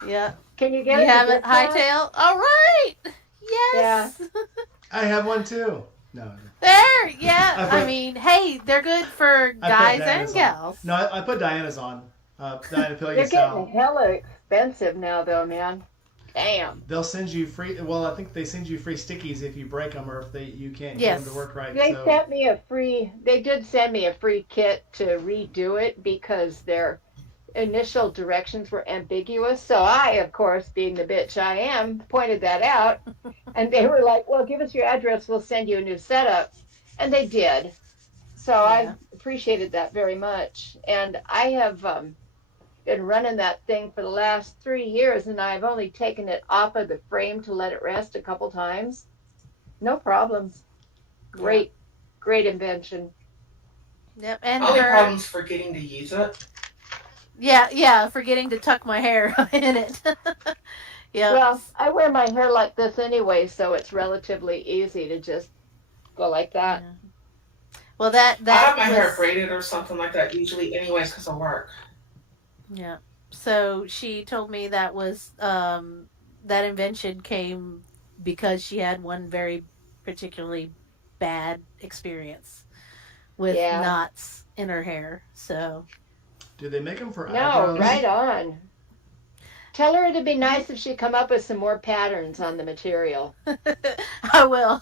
yeah, Can you get you it to have it fit that? hightail. All right. Yeah. Yes. I have one too. No, There. Yeah. I I put mean, hey, they're good for I put guys and Diana's on. gals. No, I put Diana's on. Diana Pillion They're getting style. hella expensive now, though, man. Damn. They'll send you free. Well, I think they send you free stickies if you break them or if you can't get them to Yes. work right. They So sent me a free. They did send me a free kit to redo it because their initial directions were ambiguous. So I, of course, being the bitch I am, pointed that out, and they were like, "Well, give us your address. We'll send you a new setup," and they did. So I Yeah. appreciated that very much. And I have been running that thing for the last 3 years, and I've only taken it off of the frame to let it rest a couple times. No problems. Yeah. Great, great invention. Yep. And Only her. problem's forgetting to use it. Yeah. Yeah. Forgetting to tuck my hair in it. Yep. Well, I wear my hair like this anyway, so it's relatively easy to just go like that. Yeah. Well, that I that have my hair was braided or something like that usually anyways because of work. yeah. So she told me that was that invention came because she had one very particularly bad experience with Yeah. knots in her hair. So do they make them for No, eyebrows? right on. Tell her it'd be nice if she come up with some more patterns on the material. I will.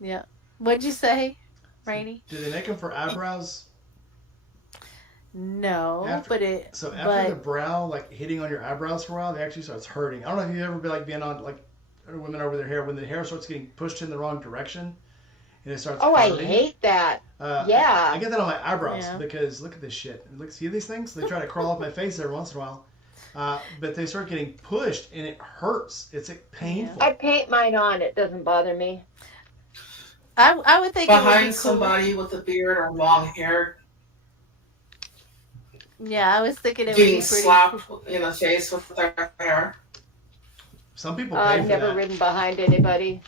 Yeah. What'd you say, Rainey? Do they make them for eyebrows? No, After, but it so after but the brow, like hitting on your eyebrows for a while, they actually starts hurting. I don't know if you've ever been like being on like women over their hair when the hair starts getting pushed in the wrong direction and it starts Oh, I hurting. hate that. I Yeah. get that on my eyebrows Yeah. because look at this shit. Look, see these things? They try to crawl off my face every once in a while, but they start getting pushed and it hurts. It's like, painful. I paint mine on. It doesn't bother me. I would think it would be Behind cool. somebody with a beard or long hair Yeah, I was thinking it would getting be pretty slapped in the face with their hair. Some people pay I've for never that. ridden behind anybody.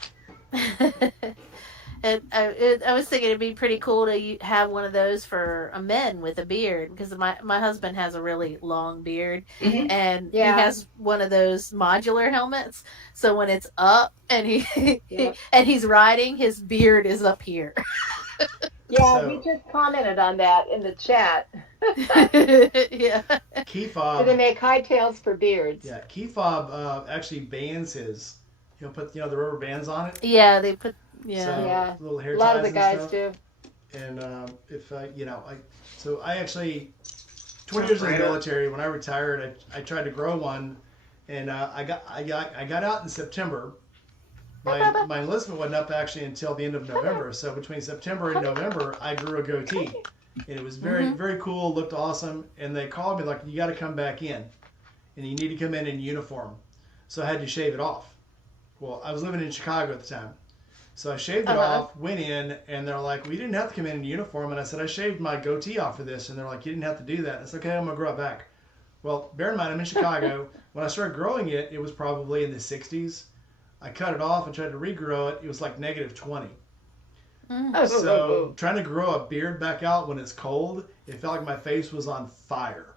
And I was thinking it'd be pretty cool to have one of those for a men with a beard because my husband has a really long beard Mm-hmm. and Yeah. he has one of those modular helmets. So when it's up and Yep. and he's riding, his beard is up here. Yeah, So- we just commented on that in the chat. Yeah. Key Do fob. they make high tails for beards? Yeah, key fob actually bands his. He'll put the rubber bands on it. Yeah, they put yeah. So Yeah. little hair A lot ties of the and guys stuff. do. And if I actually 20 years in the Right. military. When I retired, I tried to grow one, and I got out in September. My enlistment wasn't up actually until the end of November. So between September and November, I grew a goatee, and it was very cool. Looked awesome. And they called me like, you got to come back in, and you need to come in uniform. So I had to shave it off. Well, I was living in Chicago at the time. So I shaved it off, went in, and they're like, well, you didn't have to come in uniform. And I said, I shaved my goatee off for this. And they're like, you didn't have to do that. It's okay, I'm going to grow it back. Well, bear in mind, I'm in Chicago. When I started growing it, it was probably in the 60s. I cut it off and tried to regrow it. It was like negative 20. So trying to grow a beard back out when it's cold, it felt like my face was on fire.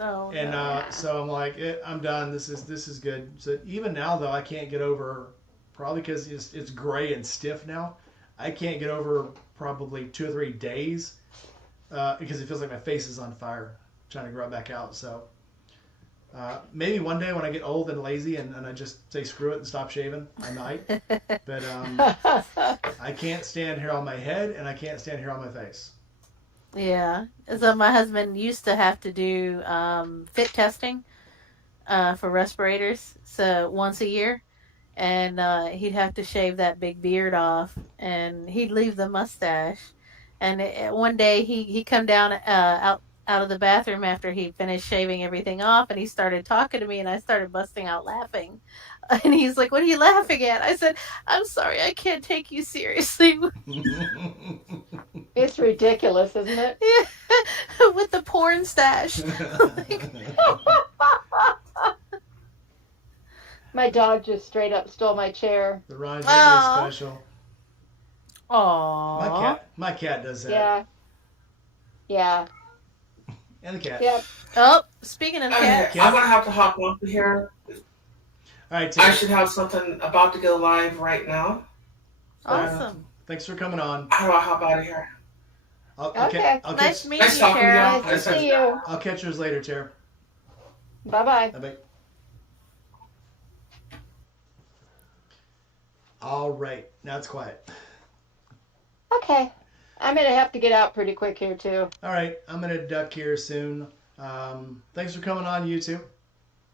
Oh, and no. So I'm like, I'm done. This is good. So even now, though, I can't get over, probably because it's gray and stiff now, I can't get over probably 2 or 3 days because it feels like my face is on fire trying to grow it back out. So maybe one day when I get old and lazy and I just say screw it and stop shaving, I might. But I can't stand hair on my head and I can't stand hair on my face. Yeah. So my husband used to have to do fit testing for respirators, so once a year, and he'd have to shave that big beard off, and he'd leave the mustache. And one day he come down out of the bathroom after he finished shaving everything off, and he started talking to me, and I started busting out laughing. And he's like, "What are you laughing at?" I said, "I'm sorry, I can't take you seriously." It's ridiculous, isn't it? Yeah, with the porn stash. My dog just straight up stole my chair. The Ron Jeremy special. Aww. My cat does that. Yeah. Yeah. And the cat. Yep. Oh, speaking of cats. I'm going to have to hop off here. All right, Tim. I should have something about to go live right now. Awesome. Thanks for coming on. How do I hop out of here? Okay. Nice meeting you, talking to Tara. y'all. Nice to see you. I'll catch yours later, Tara. Bye-bye. Bye-bye. All right. Now it's quiet. Okay. I'm going to have to get out pretty quick here, too. All right. I'm going to duck here soon. Thanks for coming on, you two.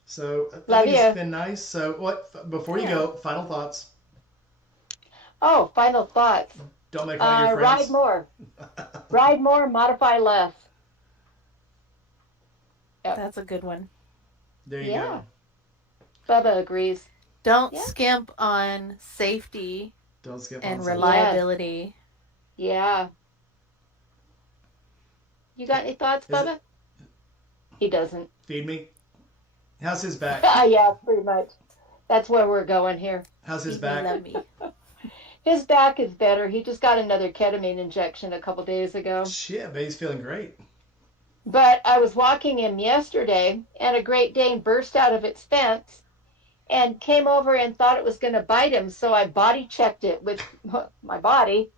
So I think it's been nice. So before you go, final thoughts. Oh, final thoughts. Don't make all your friends. Ride more. Ride more, modify less. Yep. That's a good one. There you go. Bubba agrees. Don't skimp on safety Don't skip and on reliability. Yeah. You got any thoughts, Bubba? He doesn't. Feed me. How's his back? Yeah, pretty much. That's where we're going here. How's his Feed back? me, love me. His back is better. He just got another ketamine injection a couple days ago. Shit, but he's feeling great. But I was walking him yesterday, and a Great Dane burst out of its fence and came over and thought it was going to bite him. So I body checked it with my body.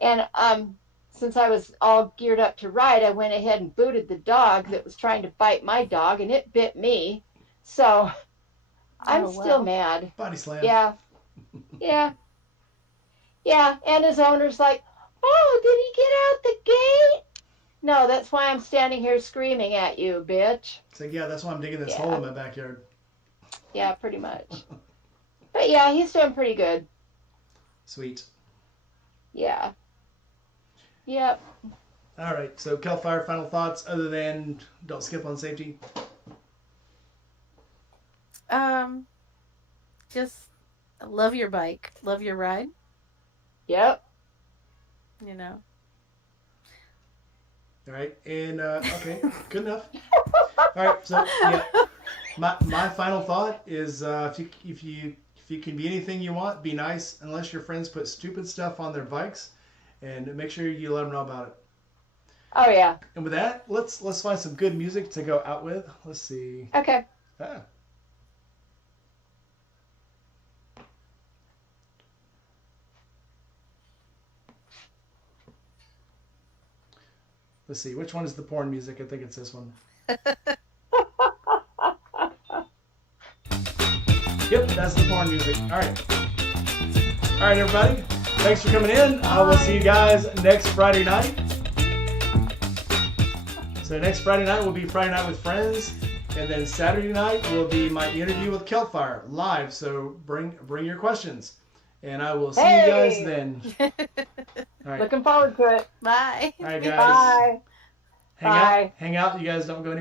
And since I was all geared up to ride, I went ahead and booted the dog that was trying to bite my dog, and it bit me. So I'm still mad. Body slam. Yeah. Yeah. Yeah. And his owner's like, oh, did he get out the gate? No, that's why I'm standing here screaming at you, bitch. It's like, yeah, that's why I'm digging this hole in my backyard. Yeah, pretty much. But yeah, he's doing pretty good. Sweet. Yeah. Yep. All right. So, Kelfire, final thoughts other than don't skip on safety? Just love your bike. Love your ride. Yep. You know. All right. And, okay. Good enough. All right. So, yeah. My final thought is if you can be anything you want, be nice unless your friends put stupid stuff on their bikes, and make sure you let them know about it. Oh yeah. And with that, let's find some good music to go out with. Let's see. Okay. Let's see. Which one is the porn music? I think it's this one. Yep, that's the porn music. All right. All right, everybody. Thanks for coming in. I will see you guys next Friday night. So next Friday night will be Friday Night with Friends. And then Saturday night will be my interview with Kelpfire live. So bring your questions. And I will see you guys then. All right. Looking forward to it. Bye. All right, guys. Bye. Hang out. You guys don't go anywhere.